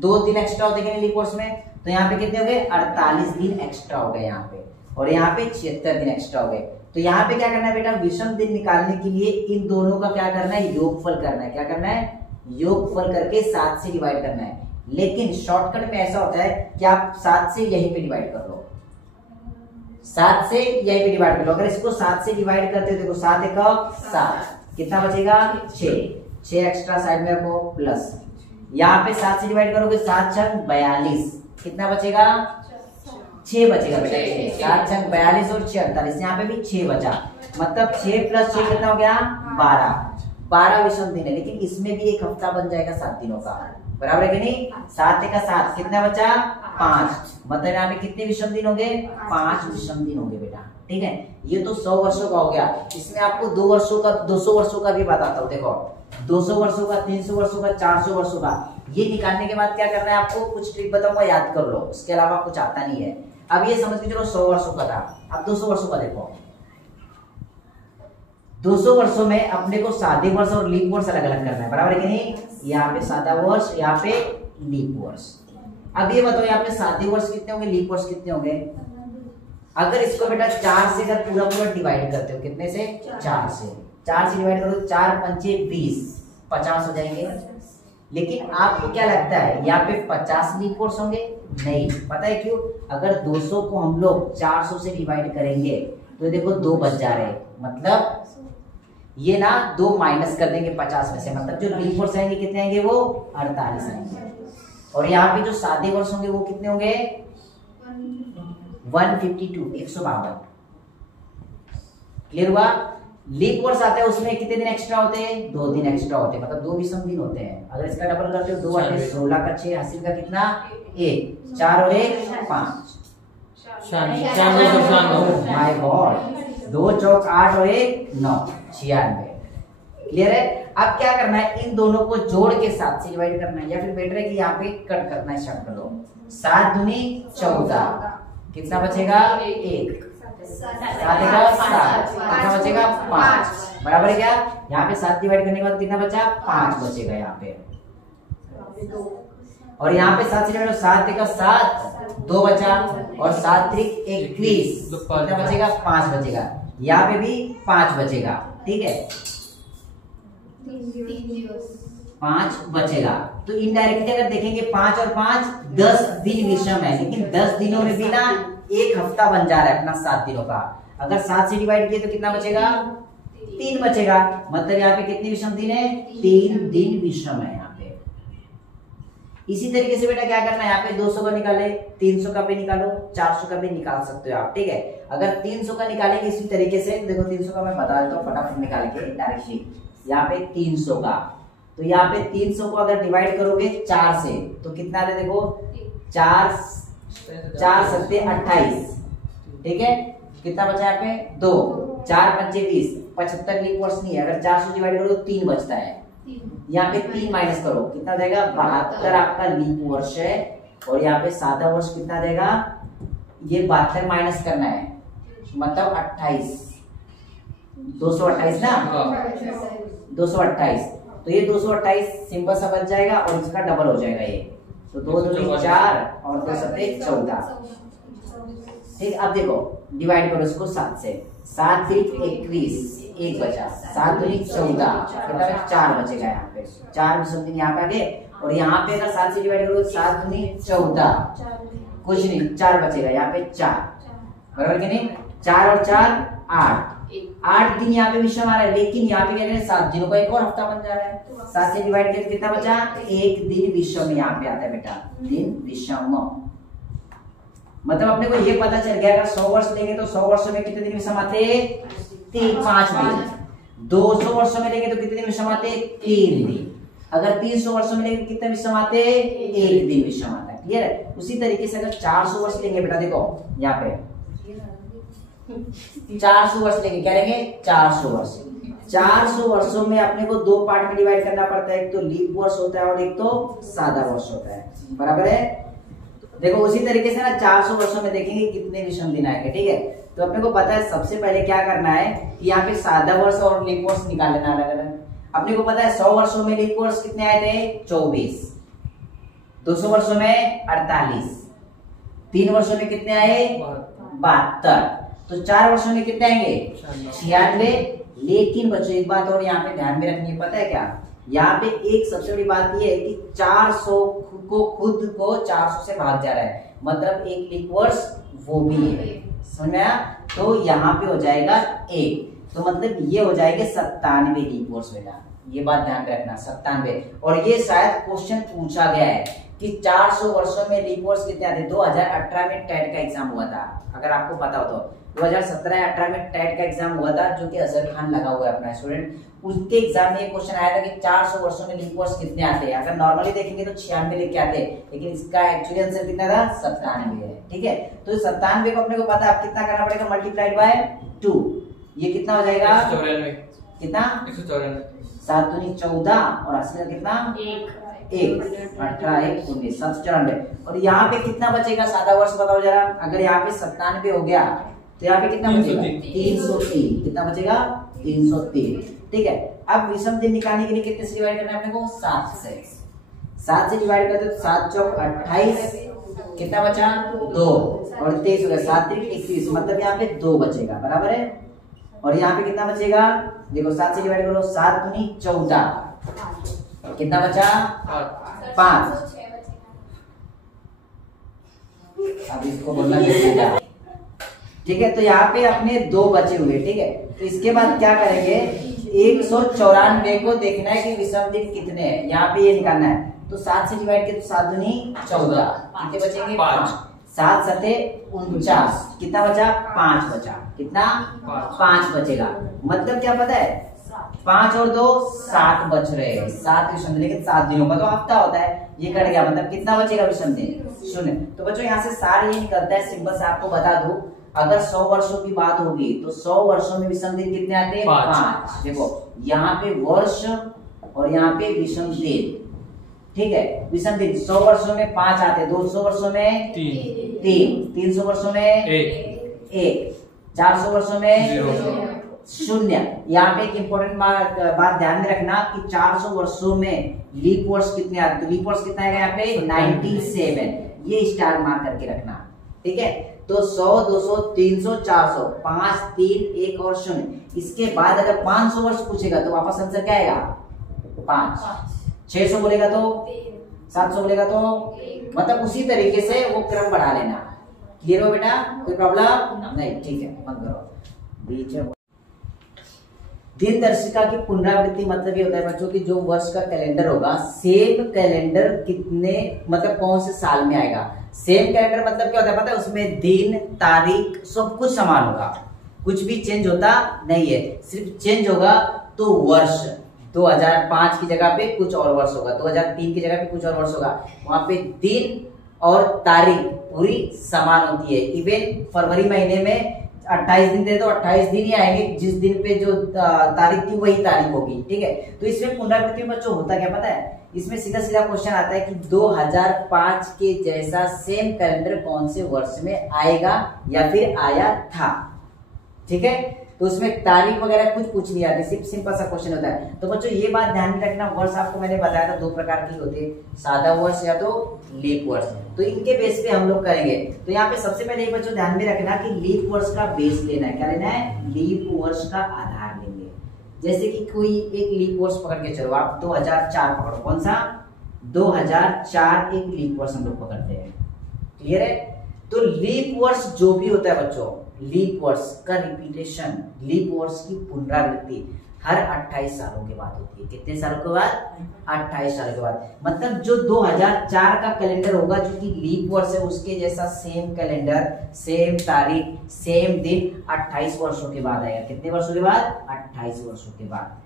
2 दिन एक्स्ट्रा होते हैं लीप वर्ष में। तो यहाँ पे कितने हो गए? 48 दिन एक्स्ट्रा हो गए यहाँ पे। और यहाँ पे 76 दिन एक्स्ट्रा हो गए। तो यहाँ पे क्या करना है बेटा? विषम दिन निकालने के लिए इन दोनों का क्या करना है? योगफल करना है। क्या करना है? योगफल करके 7 से डिवाइड करना है। लेकिन शॉर्टकट में ऐसा होता है कि आप 7 से यहीं पे डिवाइड कर लो। 7 से यहीं पे डिवाइड कर लो। अगर इसको 7 से डिवाइड करते हो, देखो 7 एका 7, कितना बचेगा? 6 एक्स्ट्रा साइड में रखो, प्लस यहाँ पे 7 से डिवाइड करोगे 7 छंग 42, कितना बचेगा? 6 बचेगा बेटा। 7 छंग 42 और 6 48, यहाँ पे भी 6 बचा। मतलब 6 प्लस 6 कितना हो गया? 12 विषम दिन है। लेकिन इसमें भी एक हफ्ता बन जाएगा 7 दिनों का, बराबर है कि नहीं? 7 एका 7, कितना बचा? 5। मतलब यहाँ पे कितने विषम दिन होंगे? 5 विषम दिन होंगे बेटा। ठीक है। ये तो 100 वर्षों का हो गया। इसमें आपको 2 वर्षों का 200 वर्षों का भी बताता हूँ। देखो 200 वर्षों का, 300 वर्षों का, 400 वर्षों का, ये निकालने के बाद क्या करना है आपको, कुछ ट्रिक बताऊंगा, याद कर लो, उसके अलावा कुछ आता नहीं है। अब ये समझ के चलो 100 वर्षों का था। अब 200 वर्षों का देखो, 200 वर्षों में अपने को सादे वर्ष और लीप वर्ष अलग अलग करना है, बराबर है कि नहीं। यहाँ पे सादा वर्ष, यहाँ पे लीप वर्ष। अब ये बताओ यहाँ पे सादे वर्ष कितने होंगे, लीप वर्ष कितने होंगे। अगर इसको बेटा 4 से अगर पूरा पूरा डिवाइड करते हो, कितने से, 4 से, 4 से डिवाइड करो, 4 पंचे 20, 50 हो जाएंगे। लेकिन आपको क्या लगता है यहाँ पे 50 लीप वर्ष होंगे? नहीं, पता है क्यों? अगर 200 को हम लोग 400 से डिवाइड करेंगे तो देखो 2 बच जा रहे हैं, मतलब ये ना 2 माइनस कर देंगे 50 में से, मतलब जो लीप वर्ष आएंगे कितने आएंगे, वो 48 आएंगे। और यहाँ पे जो सादे वर्ष होंगे वो कितने होंगे, 152, 152। क्लियर हुआ। लीप वर्ष आता है उसमें कितने दिन एक्स्ट्रा होते हैं, 2 दिन एक्स्ट्रा होते हैं, मतलब 2 विषम दिन होते हैं। अगर इसका डबल करते हो 2 8 16 का 6, हासिल का कितना 1, 4 और 1 5, माय गॉड, 2 चौक 8 और 1 9, 96। क्लियर है। अब क्या करना है, इन दोनों को जोड़ के 7 से डिवाइड करना है, या फिर बेटर है कि यहाँ पे कट करना है, स्टार्ट कर लो। 7 दूनी 14, कितना बचेगा 1, 7 कितना बचेगा 5, बराबर है क्या। यहाँ पे 7 डिवाइड करने के बाद कितना बचा, 5 बचेगा यहाँ पे। और यहाँ पे 7 से डिवाइड 7 का 7, 2 बचा, और 7 3 21, कितना बचेगा 5 बचेगा। यहाँ पे भी 5 बचेगा, ठीक है, 5 बचेगा। तो इनडायरेक्टली अगर देखेंगे 5 और 5 10 दिन विषम है, लेकिन 10 दिनों में भी ना 1 हफ्ता बन जा रहा है अपना 7 दिनों का। अगर 7 से डिवाइड किए तो कितना बचेगा, 3 बचेगा, मतलब यहाँ पे कितने विषम दिन है, 3 दिन विषम है यहाँ पे। इसी तरीके से बेटा क्या करना है, यहाँ पे 200 का निकाले, 300 का भी निकालो, 400 का भी निकाल सकते हो आप, ठीक है। अगर 300 का निकालेंगे इसी तरीके से, देखो 300 का मैं बता देता हूँ फटाफट निकाल के डायरेक्टली। यहाँ पे 300 का, तो यहाँ पे 300 को अगर डिवाइड करोगे 4 से तो कितना दे, देखो 4 7 28, ठीक है, कितना बचा यहाँ पे 2, 4 पंचे 20, 75 लीप वर्ष नहीं है। अगर 400 डिवाइड करो तो 3 बचता है, यहाँ पे 3 माइनस करो, कितना देगा 72 आपका लीप वर्ष है। और यहाँ पे सादा वर्ष कितना देगा, ये 72 माइनस करना है, मतलब 28, 228 ना, 228, तो ये 228 सिंपल सा बच जाएगा और इसका डबल हो जाएगा ये, तो 2 दूनी 4 और 2 7 14, ठीक। अब देखो डिवाइड करो इसको 7 से, 7 3 21, 1 बचा, 7 दूनी 14, कितना 4 बचेगा यहाँ पे, 4 समथिंग यहाँ पे आ गए। और यहाँ पे अगर 7 से डिवाइड करो 7 दूनी 14, कुछ नहीं 4 बचेगा यहाँ पे 4, बराबर कि नहीं। 4 और 4 8 दिन यहाँ पे विषम आ रहा है, लेकिन यहाँ पे क्या करें 7 दिनों का एक और हफ्ता बन जा रहा है। 7 से डिवाइड करके कितना बचा, 1 दिन विषम यहाँ पे आता है बेटा, दिन विषम। मतलब अपने को ये पता चल गया अगर 100 वर्ष लेंगे तो 100 वर्षों में कितने दिन विषम आते, 5 दिन। 200 वर्षों में लेंगे तो कितने दिन विषम आते, 3 दिन। अगर 300 वर्षों में लेंगे कितने विषम आते, 1 दिन विषम आता है। क्लियर है। उसी तरीके से अगर 400 वर्ष लेंगे बेटा, देखो यहाँ पे 400 वर्ष लेंगे, क्या लेंगे 400 वर्ष। 400 वर्षों में अपने को 2 पार्ट में डिवाइड करना पड़ता है, एक तो लीप वर्ष होता है और एक तो सादा वर्ष होता है, बराबर है। देखो उसी तरीके से ना 400 वर्षों में देखेंगे कितने विषम दिन आएंगे, ठीक है। तो अपने को पता है सबसे पहले क्या करना है कि यहाँ पे सादा वर्ष और लीप वर्ष निकाल लेना अलग अलग। अपने को पता है 100 वर्षों में लीप वर्ष कितने आए थे, 24, 200 वर्षों में 48, 3 वर्षों में कितने आए, 72, तो 4 वर्षों में कितने आएंगे, 96। लेकिन बच्चों एक बात और यहाँ पे ध्यान में रखनी है, पता है क्या, यहाँ पे एक सबसे बड़ी बात ये है कि 400 को खुद को 400 से भाग जा रहा है, मतलब एक लीप वर्ष वो भी है, समझ में आया। तो यहाँ पे हो जाएगा 1, तो मतलब ये हो जाएंगे 97 लीप वर्ष बेटा, ये बात ध्यान रखना 97। और ये शायद क्वेश्चन पूछा गया है कि 400 वर्षों में लीप वर्ष कितने आते। 2018 में टेट का एग्जाम हुआ था, अगर आपको पता हो तो 2017-18 में टेट का एग्जाम हुआ था, जो कि अजहर खान लगा हुआ है अपना स्टूडेंट, उसके एग्जाम में ये क्वेश्चन आया था कि 400 वर्षों में लीप वर्ष कितने आते हैं। अगर नॉर्मली देखेंगे तो 96 लेके आते हैं, लेकिन इसका एक्चुअली आंसर कितना था, 97 है। ठीक है, तो 97 को अपने को पता है, अब कितना करना पड़ेगा, मल्टीप्लाइड बाय 2, ये कितना हो जाएगा, 194 कितना, 194 7 दूनी 14 और 80 का कितना, 1 18 1 19 794। और यहाँ पे कितना बचेगा, सादा वर्ष बताओ जरा। अगर यहाँ पे 97 हो गया तो यहाँ पे कितना बचेगा, 303। कितना बचेगा, 303। ठीक है, अब विषम दिन निकालने के लिए कितने से डिवाइड करना है अपने को, 7 से। 7 से डिवाइड करते तो 7 चौक 28, कितना बचा, 2 और 23 हो गया, 7 3 21, मतलब यहाँ पे 2 बचेगा, बराबर है। और यहाँ पे कितना बचेगा, देखो 7 से डिवाइड करो, 7 दूनी 14, कितना बचा, 5। अब इसको बोलना बेटा, ठीक है। तो यहाँ पे अपने 2 बचे हुए, ठीक है। तो इसके बाद क्या करेंगे, 194 को देखना है कि विषम दिन कितने हैं, यहाँ पे ये निकालना है। तो 7 से डिवाइड किया तो 7 दूनी 14, कितने बचेंगे, 5। 7 सते 49, कितना बचा, 5 बचा, कितना, 5 बचेगा। मतलब क्या पता है, 5 और 2 7 बच रहे हैं, 7 विषम दिन, लेकिन 7 दिनों का तो हफ्ता होता है, ये कट गया, मतलब कितना बचेगा विषम दिन, 0। तो बच्चों यहाँ से सार ये निकलता है, सिंपल से आपको बता दूं, अगर 100 वर्षों की बात होगी तो 100 वर्षों में विषम दिन कितने आते हैं, 5। देखो यहाँ पे वर्ष और यहाँ पे विषम दिन, ठीक है। विषम दिन 100 वर्षों में 5 आते हैं, 200 वर्षों में 3, 300 वर्षों में 1, 400 वर्षों में 0। यहाँ पे एक इंपॉर्टेंट बात ध्यान में रखना कि 400 वर्षों में लीप वर्ष कितने आते हैं, तो लीप वर्ष कितना है यहाँ पे 97, ये स्टार मार्क करके रखना, ठीक है। तो 100 200 300 400 5 3 1 और 0। इसके बाद अगर 500 वर्ष पूछेगा तो वापस आंसर क्या आएगा, 5। 600 बोलेगा तो 700 बोलेगा तो, मतलब उसी तरीके से वो क्रम बढ़ा लेना। क्लियर हो बेटा, कोई प्रॉब्लम नहीं, ठीक है, बंद करो बीच में। दिन दर्शिका की पुनरावृत्ति मतलब ये होता है बच्चों की, जो वर्ष का कैलेंडर होगा, सेम कैलेंडर कितने, मतलब कौन से साल में आएगा। सेम कैलेंडर मतलब क्या होता है पता है, उसमें दिन तारीख सब कुछ समान होगा, कुछ भी चेंज होता नहीं है। सिर्फ चेंज होगा तो वर्ष, 2005 की जगह पे कुछ और वर्ष होगा, 2003 की जगह पे कुछ और वर्ष होगा। वहां पे दिन और तारीख पूरी समान होती है। इवन फरवरी महीने में 28 दिन दे तो 28 दिन ही आएंगे, जिस दिन पे जो तारीख थी वही तारीख होगी, ठीक है। तो इसमें पुनरावृत्ति में बच्चों होता क्या पता है, इसमें सीधा सीधा क्वेश्चन आता है कि 2005 के जैसा सेम कैलेंडर कौन से वर्ष में आएगा या फिर आया था, ठीक है। तो उसमें तारीख वगैरह कुछ पूछ नहीं आती, सिर्फ सिंपल सा क्वेश्चन होता है। तो बच्चों ये बात ध्यान में रखना, वर्ष आपको मैंने बताया था 2 प्रकार की होते हैं, सादा वर्ष या तो लीप वर्ष। तो इनके बेस पे हम लोग करेंगे। तो यहाँ पे सबसे पहले बच्चों ध्यान में रखना कि लीप वर्ष का बेस लेना है। क्या लेना है, लीप वर्ष का आधार लेंगे। जैसे कि कोई एक लीप वर्ष पकड़ के चलो, आप 2004 पकड़ो, कौन सा, 2004 एक लीप वर्ष हम लोग पकड़ते हैं, क्लियर है। तो लीप वर्ष जो भी होता है बच्चों, लीप वर्ष का रिपीटेशन, लीप वर्ष की पुनरावृत्ति हर 28 सालों के बाद होती है। कितने सालों के बाद, 28 सालों के बाद। मतलब जो 2004 का कैलेंडर होगा जो कि लीप वर्ष है, उसके जैसा सेम कैलेंडर, सेम तारीख, सेम दिन 28 वर्षों के बाद आएगा। कितने वर्षों के बाद, 28 वर्षों के बाद।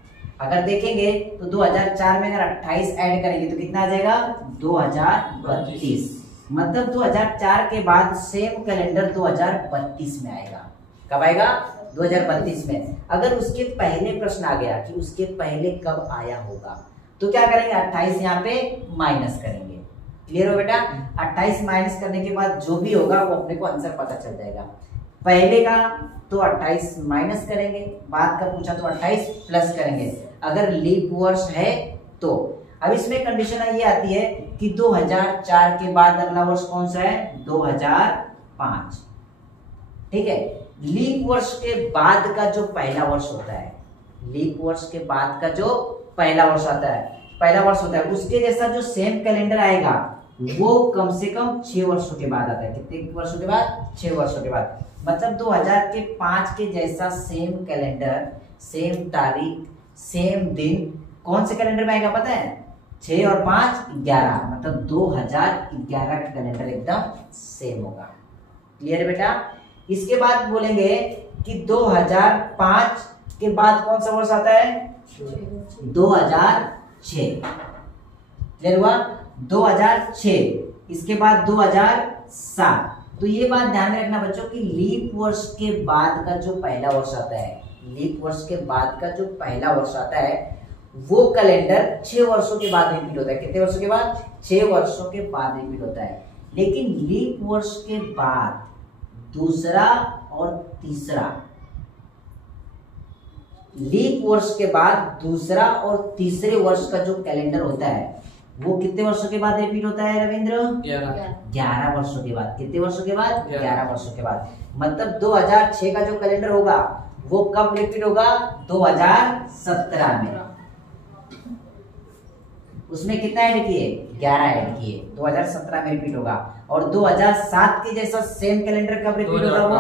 अगर देखेंगे तो 2004 में अगर 28 ऐड करेंगे तो कितना आ जाएगा, 2032। मतलब 2004 के बाद सेम कैलेंडर 2032 में आएगा। कब आएगा, 2032 में। अगर उसके पहले प्रश्न आ गया कि उसके पहले कब आया होगा, तो क्या करेंगे, 28 यहाँ पे माइनस करेंगे। क्लियर हो बेटा, 28 माइनस करने के बाद जो भी होगा वो अपने को आंसर पता चल जाएगा। पहले का तो 28 माइनस करेंगे, बाद का पूछा तो 28 प्लस करेंगे, अगर लीप वर्ष है तो। अब इसमें कंडीशन ये आती है कि 2004 के बाद अगला वर्ष कौन सा है, 2005, ठीक है। लीप वर्ष के बाद का जो पहला वर्ष होता है, लीप वर्ष के बाद का जो पहला वर्ष आता है, पहला वर्ष होता है, उसके जैसा जो सेम कैलेंडर आएगा वो कम से कम 6 वर्षों के बाद आता है। कितने वर्षों के बाद, 6 वर्षों के बाद। मतलब 2005 के जैसा सेम कैलेंडर, सेम तारीख, सेम दिन कौन से कैलेंडर में आएगा पता है, 6 और 5 11, मतलब 2011 का कैलेंडर एकदम सेम होगा। क्लियर है बेटा। इसके बाद बोलेंगे कि 2005 के बाद कौन सा वर्ष आता है? 2006। क्लियर हुआ? 2006 इसके बाद 2007। तो ये बात ध्यान में रखना बच्चों कि लीप वर्ष के बाद का जो पहला वर्ष आता है, लीप वर्ष के बाद का जो पहला वर्ष आता है वो कैलेंडर 6 वर्षों के बाद रिपीट होता है। कितने वर्षों के बाद? 6 वर्षों के बाद रिपीट होता है। लेकिन लीप वर्ष के बाद दूसरा और तीसरा, लीप वर्ष के बाद दूसरा और तीसरे वर्ष का जो कैलेंडर होता है वो कितने वर्षों के बाद रिपीट होता है रविंद्र? 11 वर्षों के बाद। कितने वर्षों के बाद? 11 वर्षों के बाद। मतलब 2006 का जो कैलेंडर होगा वो कब रिपीट होगा? 2017 में। उसमें कितना ऐड किए? 11 ऐड किए। 2017 में रिपीट होगा। और 2007 के जैसा सेम कैलेंडर कब रिपीट होगा? वो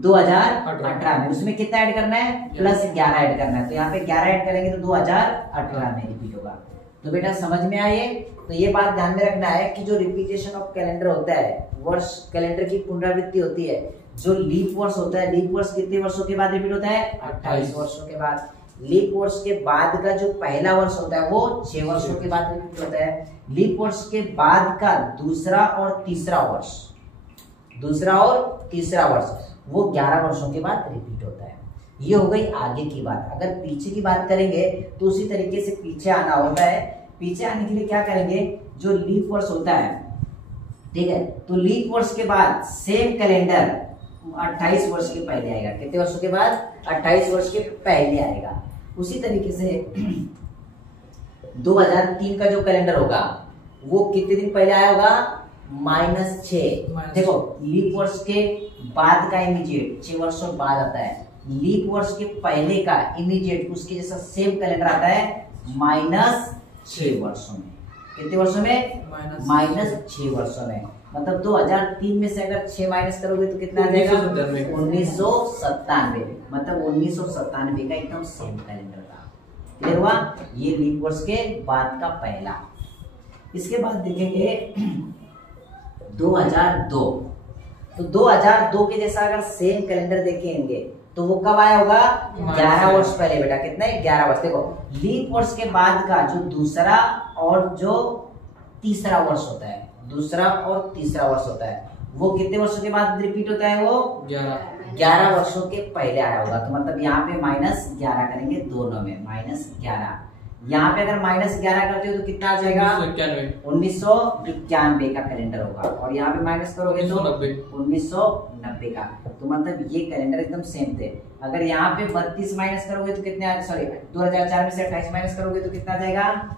2018 में। उसमें कितना ऐड करना है? प्लस 11 ऐड करना है। तो यहाँ पे 11 ऐड करेंगे तो 2018 में रिपीट होगा। तो बेटा समझ में आए? तो ये बात ध्यान में रखना है कि जो रिपीटेशन ऑफ कैलेंडर होता है, वर्ष कैलेंडर की पुनरावृत्ति होती है। जो लीप वर्ष होता है, लीप वर्ष कितने वर्षों के बाद रिपीट होता है? 28 वर्षों के बाद। लीप वर्ष के बाद का जो पहला वर्ष होता है वो 6 वर्षों के बाद रिपीट होता है। लीप वर्ष के बाद का दूसरा और तीसरा वर्ष, दूसरा और तीसरा वर्ष वो 11 वर्षों के बाद रिपीट होता है। ये हो गई आगे की बात। अगर पीछे की बात करेंगे तो उसी तरीके से पीछे आना होता है। पीछे आने के लिए क्या करेंगे? जो लीप वर्ष होता है, ठीक है, तो लीप वर्ष के बाद सेम कैलेंडर 28 वर्ष के पहले आएगा। कितने वर्षों के बाद? 28 वर्ष के पहले आएगा। उसी तरीके से 2003 का जो कैलेंडर होगा वो कितने दिन पहले आया होगा? -6। देखो लीप वर्ष के बाद का इमीडिएट 6 वर्षों बाद आता है। लीप वर्ष के पहले का इमीडिएट उसके जैसा सेम कैलेंडर आता है -6 वर्षों में। कितने वर्षों में? -6 वर्षों में। मतलब 2003 में से अगर 6 माइनस करोगे तो कितना आ जाएगा? 1997। मतलब 1997 का एकदम सेम कैलेंडर था। क्लियर हुआ? ये लीप वर्ष के बाद का पहला। इसके बाद देखेंगे 2002। तो 2002 के जैसा अगर सेम कैलेंडर देखेंगे तो वो कब आया होगा? 11 वर्ष पहले। बेटा कितना है? 11 वर्ष। देखो लीप वर्ष के बाद का जो दूसरा और जो तीसरा वर्ष होता है, दूसरा और तीसरा वर्ष होता है वो कितने वर्षों के बाद रिपीट होता है? वो 11 वर्षों के पहले आया होगा। तो मतलब यहाँ पे -11 करेंगे दोनों में, -11। यहाँ पे अगर -11 करते हो तो कितना आ जाएगा? 1991 का कैलेंडर होगा। और यहाँ पे माइनस करोगे तो 1990 का। तो मतलब ये कैलेंडर एकदम सेम थे। अगर यहाँ पे 32 माइनस करोगे तो कितने? सॉरी 2004 में से 28 माइनस करोगे तो कितना आ जाएगा?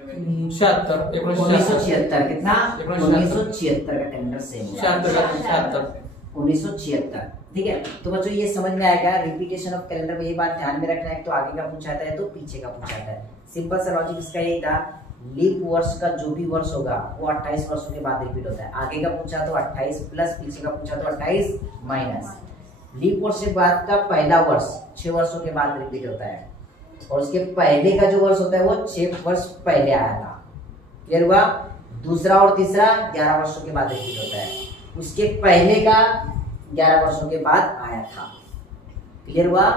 1976। कितना? 1976 का कैलेंडर सेम होगा। 1976। ठीक है। तो बच्चों ये समझ में आएगा रिपीटेशन ऑफ कैलेंडर में। ये बात ध्यान में रखना है, तो आगे का पूछा है तो पीछे का पूछा है। सिंपल सा लॉजिक इसका यही था। लीप वर्ष का जो भी वर्ष होगा वो 28 वर्षों के बाद रिपीट होता है। आगे का पूछा तो 28 प्लस, पीछे का पूछा तो 28 माइनस। लीप वर्ष के बाद का पहला वर्ष 6 वर्षों के बाद रिपीट होता है। और उसके पहले का जो वर्ष होता है वो 6 वर्ष पहले आया था। क्लियर हुआ? दूसरा और तीसरा 11 वर्षों के बाद रिपीट होता है। उसके पहले का 11 वर्षों के बाद आया था। क्लियर हुआ?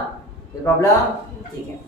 कोई प्रॉब्लम? ठीक है।